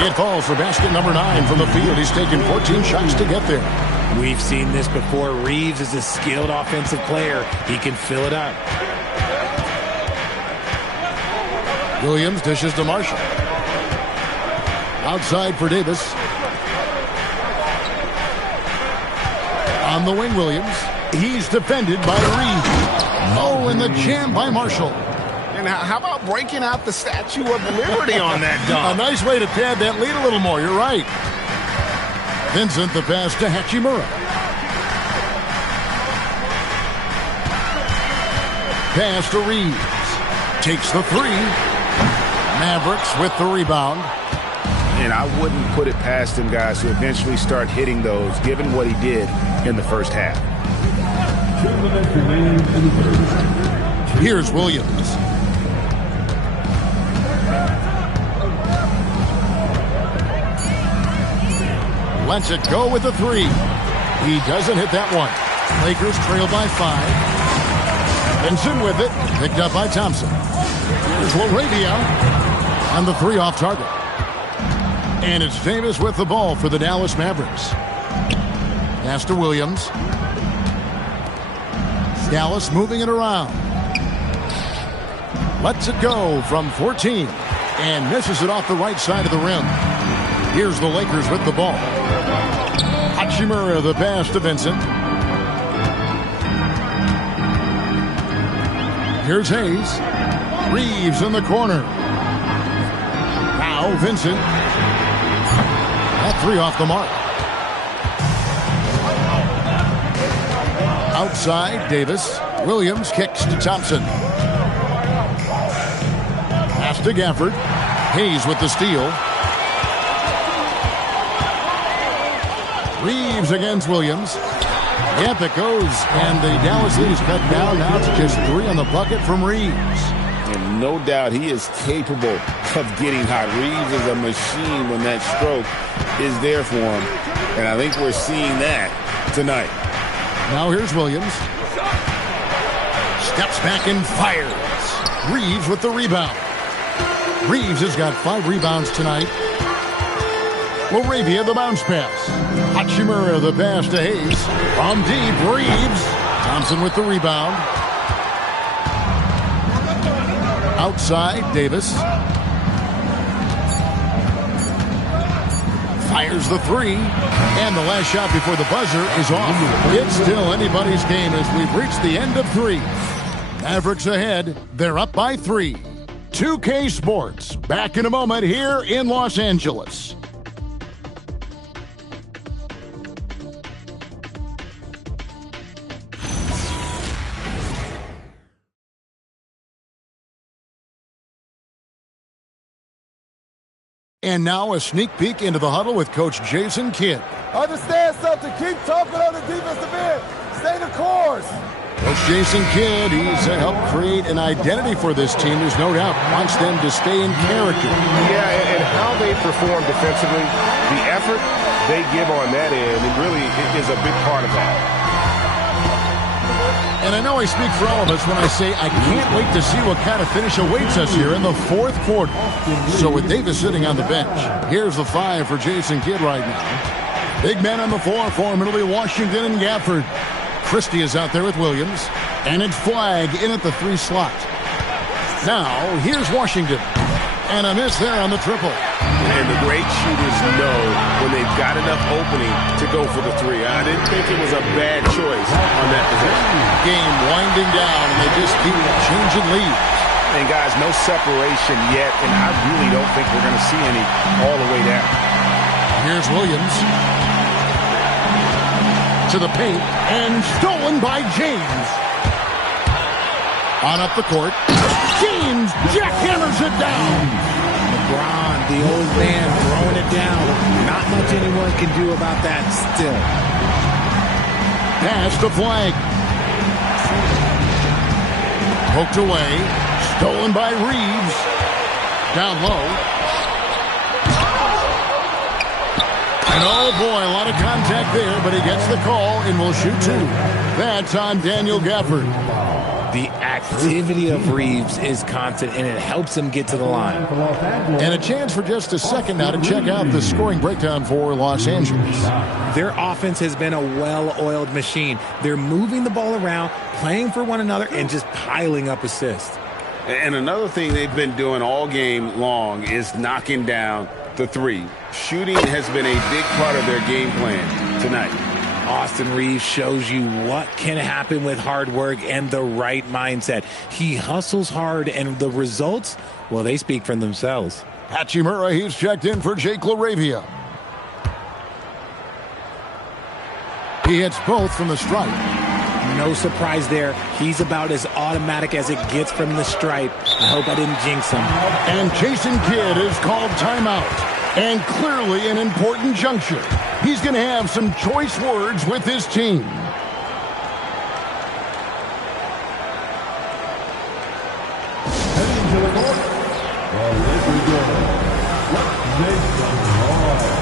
It falls for basket number 9 from the field. He's taken 14 shots to get there. We've seen this before. Reeves is a skilled offensive player. He can fill it up. Williams dishes to Marshall. Outside for Davis. On the wing, Williams. He's defended by Reeves. Oh, and the jam by Marshall. And how about breaking out the Statue of Liberty on that dunk? A nice way to pad that lead a little more. You're right. Vincent the pass to Hachimura. Pass to Reeves. Takes the 3. Mavericks with the rebound. And I wouldn't put it past him, guys, to eventually start hitting those, given what he did in the first half. 2 minutes remaining in the third. Here's Williams. Lets it go with the 3. He doesn't hit that one. Lakers trail by 5. Vincent with it. Picked up by Thompson. Here's LaRavia on the 3 off target. And it's Davis with the ball for the Dallas Mavericks. Pass to Williams. Dallas moving it around. Lets it go from 14. and misses it off the right side of the rim. Here's the Lakers with the ball. Hachimura, the pass to Vincent. Here's Hayes. Reeves in the corner. Now Vincent. That three off the mark. Outside, Davis. Williams kicks to Thompson. Pass to Gafford. Hayes with the steal. Reeves against Williams. Yep, it goes. And the Dallas lead is cut down now to just 3 on the bucket from Reeves. And no doubt he is capable of getting hot. Reeves is a machine when that stroke is there for him. And I think we're seeing that tonight. Now here's Williams. Steps back and fires. Reeves with the rebound. Reeves has got 5 rebounds tonight. Laravia the bounce pass. Hachimura the pass to Hayes. From deep, Reeves. Thompson with the rebound. Outside, Davis. Fires the three. And the last shot before the buzzer is off. It's still anybody's game as we've reached the end of 3. Mavericks ahead. They're up by 3. 2K Sports. Back in a moment here in Los Angeles. And now a sneak peek into the huddle with Coach Jason Kidd. Understand something. Keep talking on the defensive end. Stay the course. Coach Jason Kidd, he's helped create an identity for this team. There's no doubt. Wants them to stay in character. Yeah, and how they perform defensively, the effort they give on that end, it really is a big part of that. And I know I speak for all of us when I say I can't wait to see what kind of finish awaits us here in the 4th quarter. So with Davis sitting on the bench, here's the 5 for Jason Kidd right now. Big men on the floor for him. It'll be Washington and Gafford. Christie is out there with Williams. And it's Flagg in at the 3 slot. Now, here's Washington. And a miss there on the triple. And the great shooters know when they've got enough opening to go for the 3. I didn't think it was a bad choice on that possession. Game winding down, and they just keep changing leads. And guys, no separation yet, and I really don't think we're going to see any all the way down. Here's Williams. To the paint, and stolen by James. On up the court. James jackhammers it down. LeBron, the old man, throwing it down. Not much anyone can do about that still. Pass to Flagg. Poked away. Stolen by Reeves. Down low. And oh boy, a lot of contact there, but he gets the call and will shoot 2. That's on Daniel Gafford. The activity of Reeves is constant, and it helps him get to the line. And a chance for just a second now to check out the scoring breakdown for Los Angeles. Their offense has been a well-oiled machine. They're moving the ball around, playing for one another, and just piling up assists. And another thing they've been doing all game long is knocking down the 3. Shooting has been a big part of their game plan tonight. Austin Reeves shows you what can happen with hard work and the right mindset. He hustles hard, and the results, well, they speak for themselves. Hachimura, he's checked in for Jake LaRavia. He hits both from the stripe. No surprise there. He's about as automatic as it gets from the stripe. I hope I didn't jinx him. And Jason Kidd is called timeout. And clearly an important juncture. He's going to have some choice words with his team. Heading to the court, the Lakers go. Jason Kidd.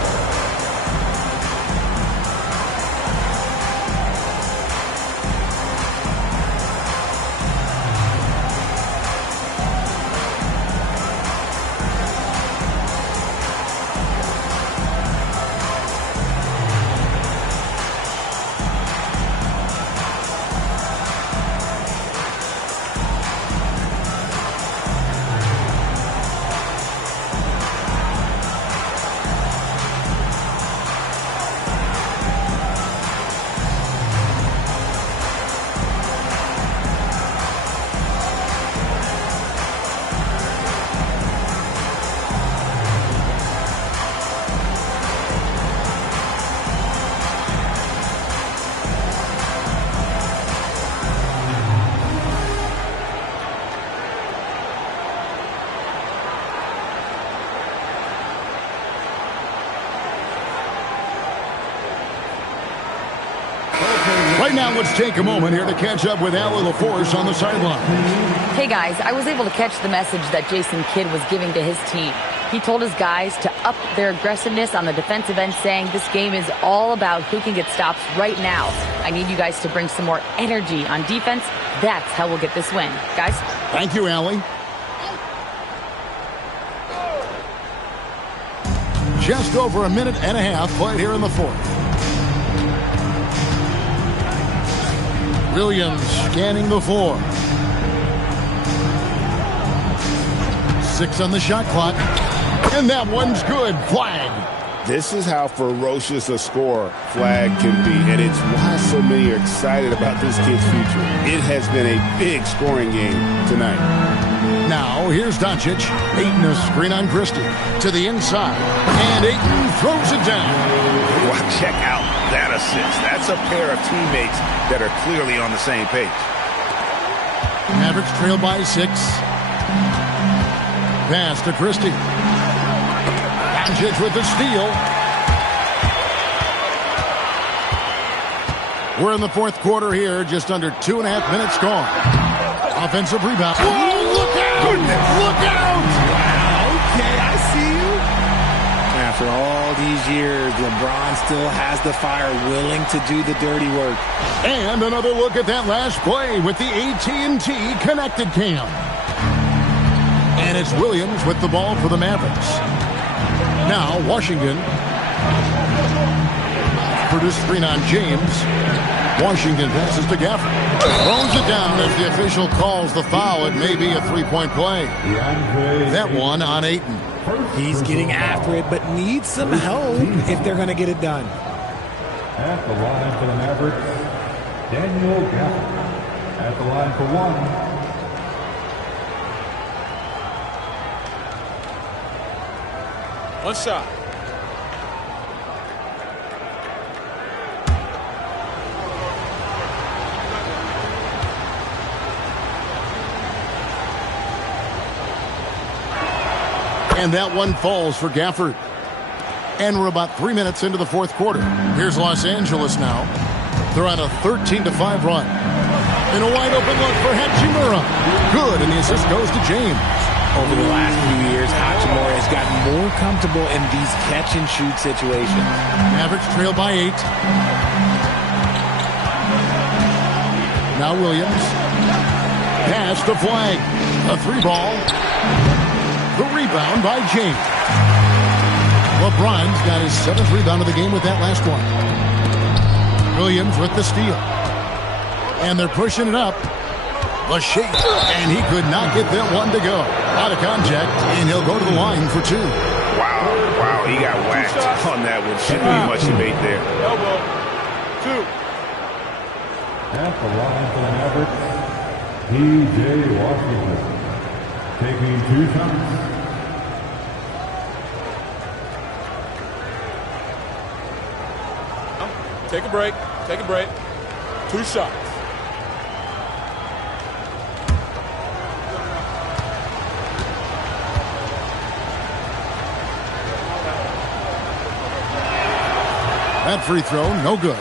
Right now, let's take a moment here to catch up with Allie LaForce on the sideline. Hey guys, I was able to catch the message that Jason Kidd was giving to his team. He told his guys to up their aggressiveness on the defensive end, saying this game is all about who can get stops right now. I need you guys to bring some more energy on defense. That's how we'll get this win. Guys? Thank you, Allie. Just over a minute and a half played here in the fourth. Williams scanning the floor. 6 on the shot clock. And that one's good. Flag. This is how ferocious a scorer Flag can be, and it's why so many are excited about this kid's future. It has been a big scoring game tonight. Now, here's Doncic. Ayton a screen on Christie. To the inside. And Ayton throws it down. Well, check out that assist. That's a pair of teammates that are clearly on the same page. Mavericks trail by 6. Pass to Christie. Doncic with the steal. We're in the fourth quarter here. Just under 2.5 minutes gone. Offensive rebound. Whoa, look out! Look out! Wow, okay, I see you. After all these years, LeBron still has the fire, willing to do the dirty work. And another look at that last play with the AT&T connected cam. And it's Williams with the ball for the Mavericks. Now, Washington. Produced screen on James. Washington passes to Gafford. Throws it down as the official calls the foul. It may be a three-point play. That one on Ayton. He's getting after it, but needs some help if they're going to get it done. At the line for the Mavericks, Daniel Gafford. At the line for 1. One shot. And that one falls for Gafford. And we're about 3 minutes into the fourth quarter. Here's Los Angeles now. They're on a 13-5 run. And a wide open look for Hachimura. Good, and the assist goes to James. Over the last few years, Hachimura has gotten more comfortable in these catch-and-shoot situations. Mavericks trail by 8. Now Williams. Pass to Flag. A 3-ball. The rebound by James. LeBron's got his 7th rebound of the game with that last one. Williams with the steal. And they're pushing it up. Lachey, and he could not get that one to go. Out of contact, and he'll go to the line for 2. Wow, he got whacked on that one. Shouldn't be much debate there. Elbow. 2. At the line for the Mavericks, P.J. Washington. Taking 2 shots. Take a break. Take a break. 2 shots. That free throw, no good.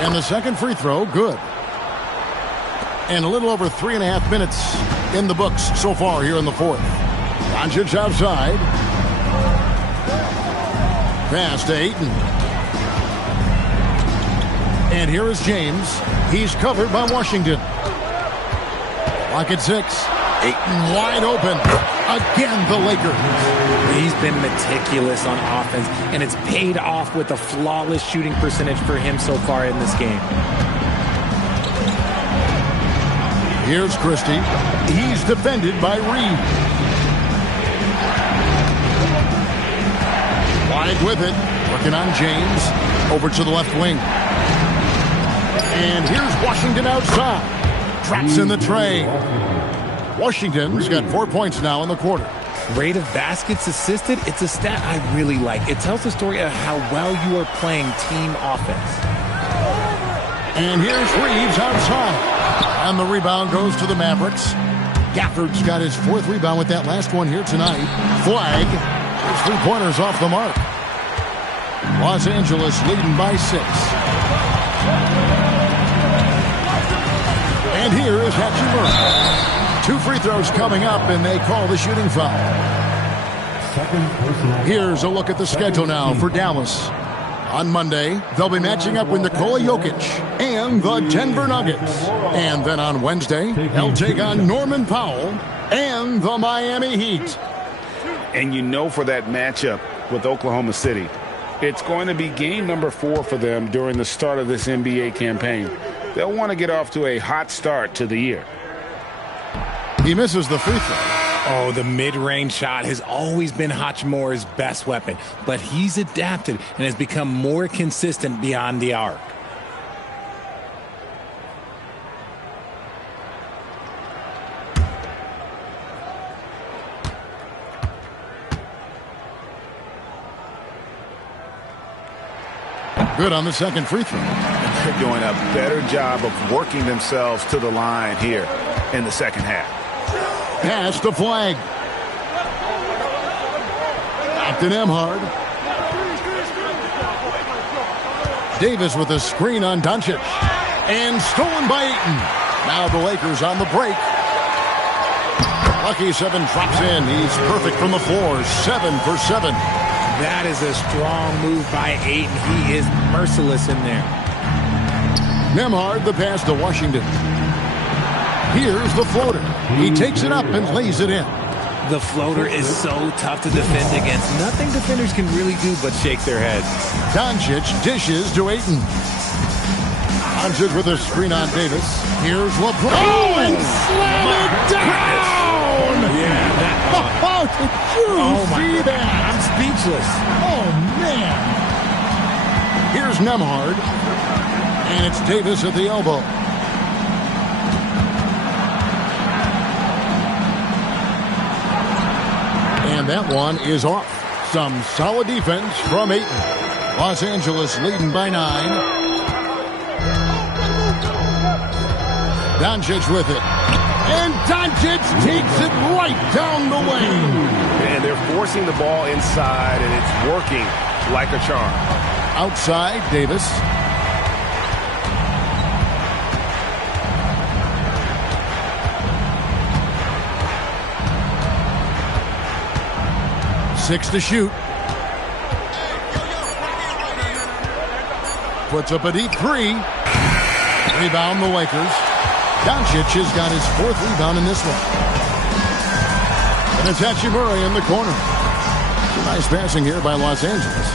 And the second free throw, good. And a little over 3.5 minutes in the books so far here in the fourth. Doncic outside. Pass to Ayton. And here is James. He's covered by Washington. Lock at 6. Ayton wide open. Again, the Lakers. He's been meticulous on offense, and it's paid off with a flawless shooting percentage for him so far in this game. Here's Christie. He's defended by Reed. Wide with it. Working on James. Over to the left wing. And here's Washington outside. Traps in the tray. Washington's got 4 points now in the quarter. Rate of baskets assisted, it's a stat I really like. It tells the story of how well you are playing team offense. And here's Reeves outside. And the rebound goes to the Mavericks. Gafford's got his 4th rebound with that last one here tonight. Flag. His 3-pointers off the mark. Los Angeles leading by 6. And here is Hachimura. 2 free throws coming up, and they call the shooting foul. Here's a look at the schedule now for Dallas. On Monday, they'll be matching up with Nikola Jokic and the Denver Nuggets. And then on Wednesday, they'll take on Norman Powell and the Miami Heat. And you know, for that matchup with Oklahoma City, it's going to be game number 4 for them during the start of this NBA campaign. They'll want to get off to a hot start to the year. He misses the free throw. Oh, the mid-range shot has always been Hachimura's best weapon, but he's adapted and has become more consistent beyond the arc. Good on the second free throw. They're doing a better job of working themselves to the line here in the second half. Pass to Flag. Back to Nembhard. Davis with a screen on Doncic. And stolen by Ayton. Now the Lakers on the break. Lucky 7 drops in. He's perfect from the floor. 7 for 7. That is a strong move by Ayton. He is merciless in there. Nembhard, the pass to Washington. Here's the floater. He takes it up and lays it in. The floater is so tough to defend against. Nothing defenders can really do but shake their heads. Doncic dishes to Ayton. Doncic with a screen on Davis. Here's LeBron. Oh, and slam it down! Yeah, Oh, did you see that? I'm speechless. Oh, man. Here's Nembhard. And it's Davis at the elbow. And that one is off. Some solid defense from Ayton. Los Angeles leading by 9. Doncic with it. And Doncic takes it right down the lane. And they're forcing the ball inside, and it's working like a charm. Outside, Davis. Six to shoot. Puts up a deep 3. Rebound the Lakers. Doncic has got his 4th rebound in this one. And it's Hachimura in the corner. Nice passing here by Los Angeles.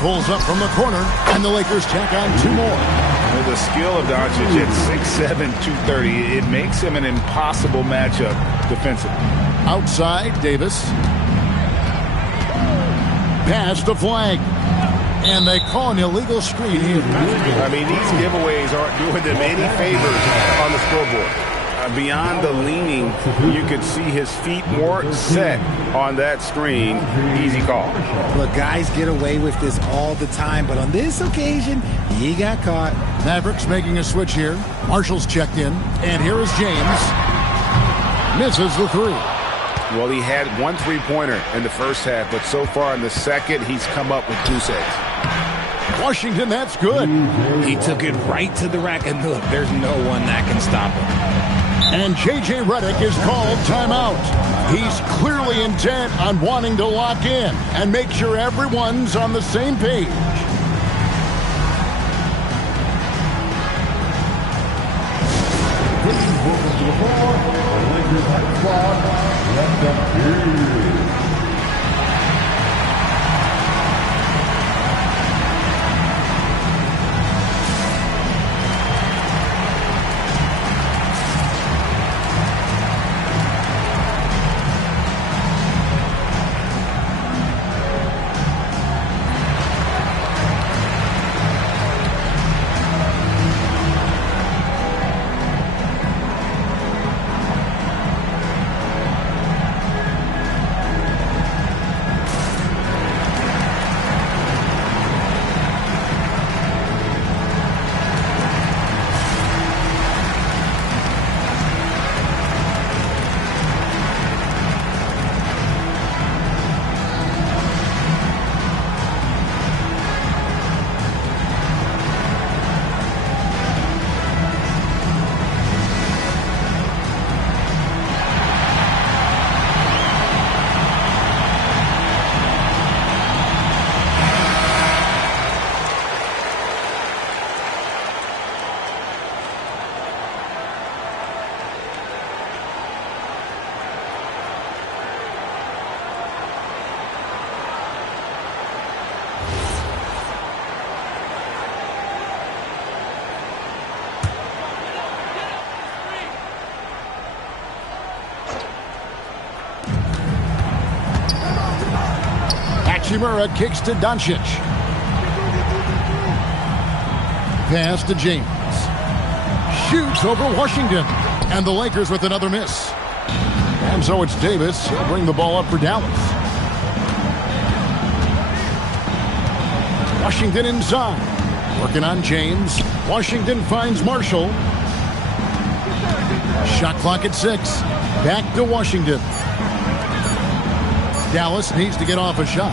Pulls up from the corner, and the Lakers tack on 2 more. With the skill of Doncic at 6'7", 230, it makes him an impossible matchup defensively. Outside, Davis. Pass to Flag. And they call an illegal screen here. I mean, these giveaways aren't doing them any favors on the scoreboard. Beyond the leaning, you could see his feet weren't set on that screen. Easy call. Look, guys get away with this all the time, but on this occasion, he got caught. Mavericks making a switch here. Marshall's checked in. And here is James. Misses the 3. Well, he had 1 3-pointer in the first half, but so far in the second, he's come up with 2 sets. Washington, that's good. He took it right to the rack, and look, there's no one that can stop him. And J.J. Redick is called timeout. He's clearly intent on wanting to lock in and make sure everyone's on the same page. Welcome to the floor. The Lakers have squad. Let them hear. Hachimura kicks to Doncic. Pass to James. Shoots over Washington. And the Lakers with another miss. And so it's Davis. He'll bring the ball up for Dallas. Washington inside. Working on James. Washington finds Marshall. Shot clock at 6. Back to Washington. Dallas needs to get off a shot.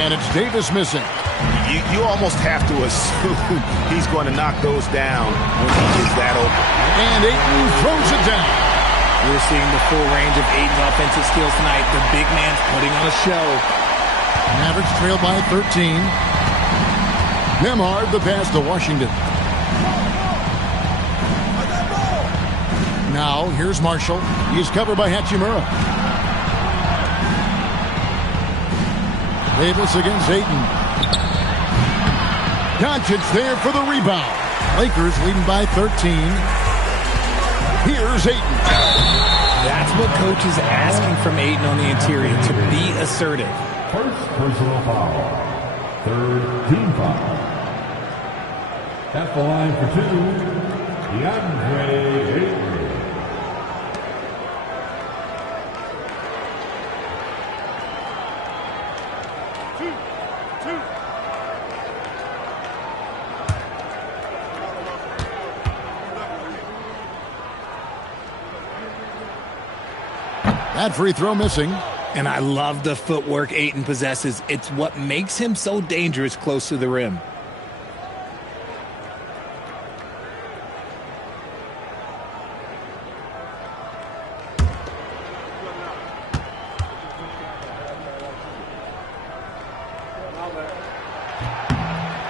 And it's Davis missing. You almost have to assume he's going to knock those down when he is that open. And Ayton throws it down. We're seeing the full range of Ayton's offensive skills tonight. The big man's putting on a show. Mavericks trail by 13. Nembhard the pass to Washington. Now here's Marshall. He's covered by Hachimura. Davis against Ayton. Doncic there for the rebound. Lakers leading by 13. Here's Ayton. That's what coach is asking from Ayton on the interior, to be assertive. First personal foul. Third team foul. At the line for 2, DeAndre Ayton. That free throw missing. And I love the footwork Ayton possesses. It's what makes him so dangerous close to the rim.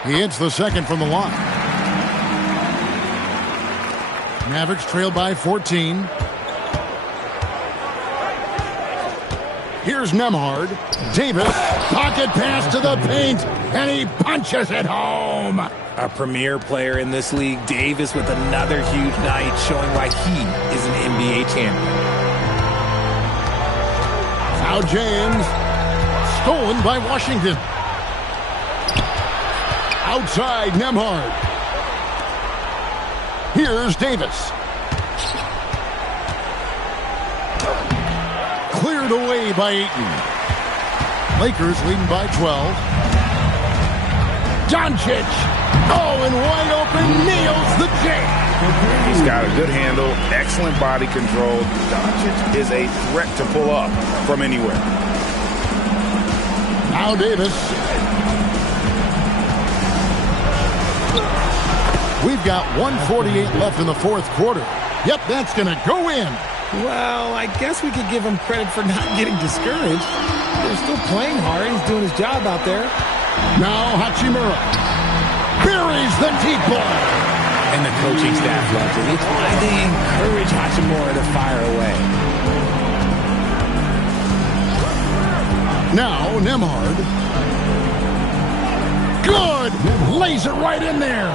He hits the second from the line. Mavericks trail by 14. Here's Nembhard. Davis, pocket pass to the paint, and he punches it home. A premier player in this league, Davis, with another huge night, showing why he is an NBA champion. Now James, stolen by Washington. Outside Nembhard. Here's Davis. Cleared away by Ayton. Lakers leading by 12. Doncic. Oh, and wide open, nails the jam. He's got a good handle, excellent body control. Doncic is a threat to pull up from anywhere. Now Davis. We've got 1:48 left in the fourth quarter. Yep, that's going to go in. Well, I guess we could give him credit for not getting discouraged. They're still playing hard. He's doing his job out there. Now Hachimura buries the deep ball. And the coaching staff loves it. It's why they encourage Hachimura to fire away. Now Nembhard. Good. Lays it right in there.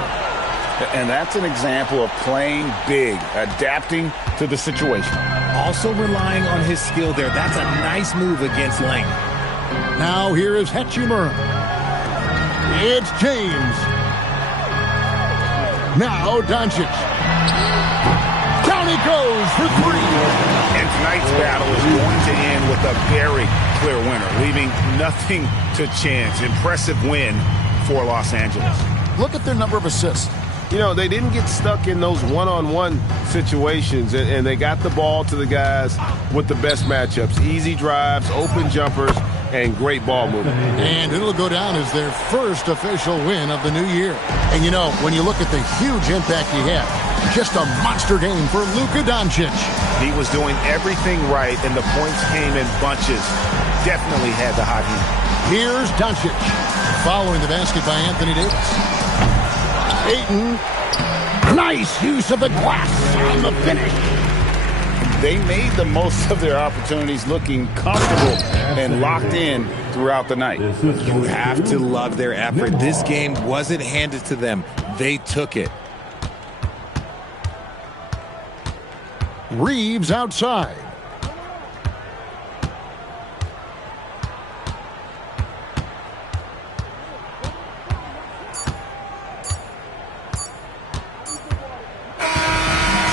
And that's an example of playing big, adapting to the situation. Also relying on his skill there. That's a nice move against length. Now here is Hachimura. It's James. Now Doncic. Down he goes for 3. And tonight's battle is going to end with a very clear winner, leaving nothing to chance. Impressive win for Los Angeles. Look at their number of assists. You know, they didn't get stuck in those one-on-one situations, and they got the ball to the guys with the best matchups. Easy drives, open jumpers, and great ball movement. And it'll go down as their first official win of the new year. And, you know, when you look at the huge impact he had, just a monster game for Luka Doncic. He was doing everything right, and the points came in bunches. Definitely had the hot hand. Here's Doncic, following the basket by Anthony Davis. Ayton, nice use of the glass on the finish. They made the most of their opportunities, looking comfortable and locked in throughout the night. You have to love their effort. This game wasn't handed to them. They took it. Reeves outside.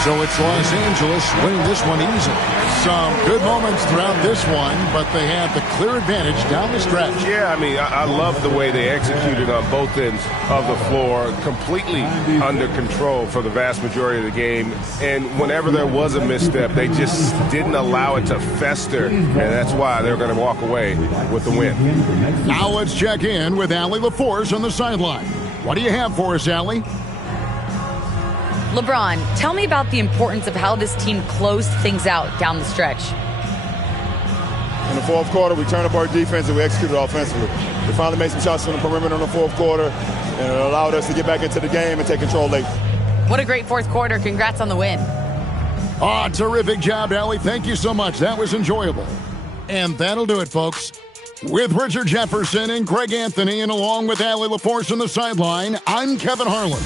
So it's Los Angeles winning this one easily. Some good moments throughout this one, but they had the clear advantage down the stretch. Yeah, I mean, I love the way they executed on both ends of the floor, completely under control for the vast majority of the game. And whenever there was a misstep, they just didn't allow it to fester, and that's why they're going to walk away with the win. Now let's check in with Allie LaForce on the sideline. What do you have for us, Allie? LeBron, tell me about the importance of how this team closed things out down the stretch. In the fourth quarter, we turned up our defense and we executed offensively. We finally made some shots from the perimeter in the fourth quarter, and it allowed us to get back into the game and take control late. What a great fourth quarter. Congrats on the win. Oh, terrific job, Allie. Thank you so much. That was enjoyable. And that'll do it, folks. With Richard Jefferson and Greg Anthony, and along with Allie LaForce on the sideline, I'm Kevin Harlan.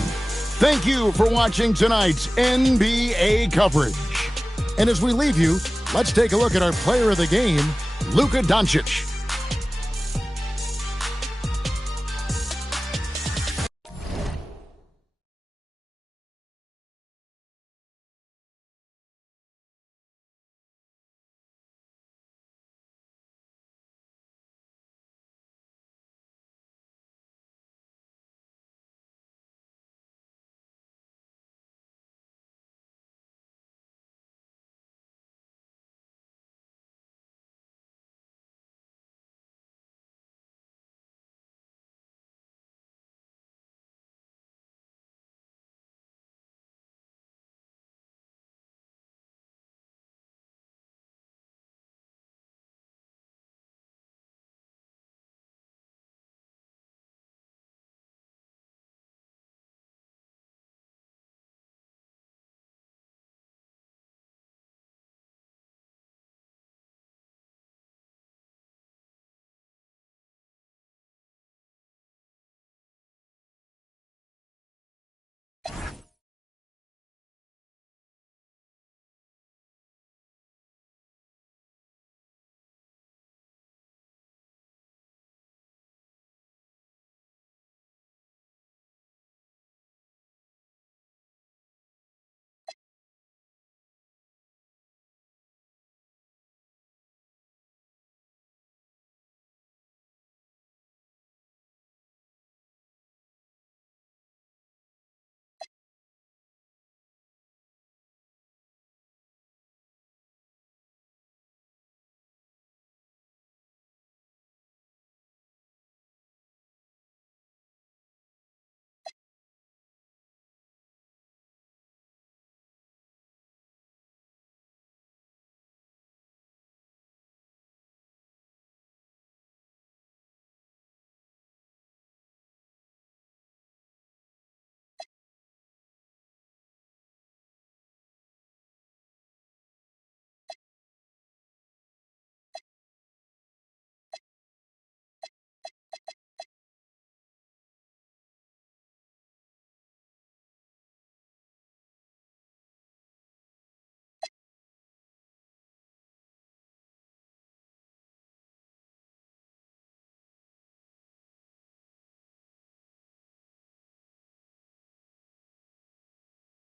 Thank you for watching tonight's NBA coverage. And as we leave you, let's take a look at our player of the game, Luka Doncic.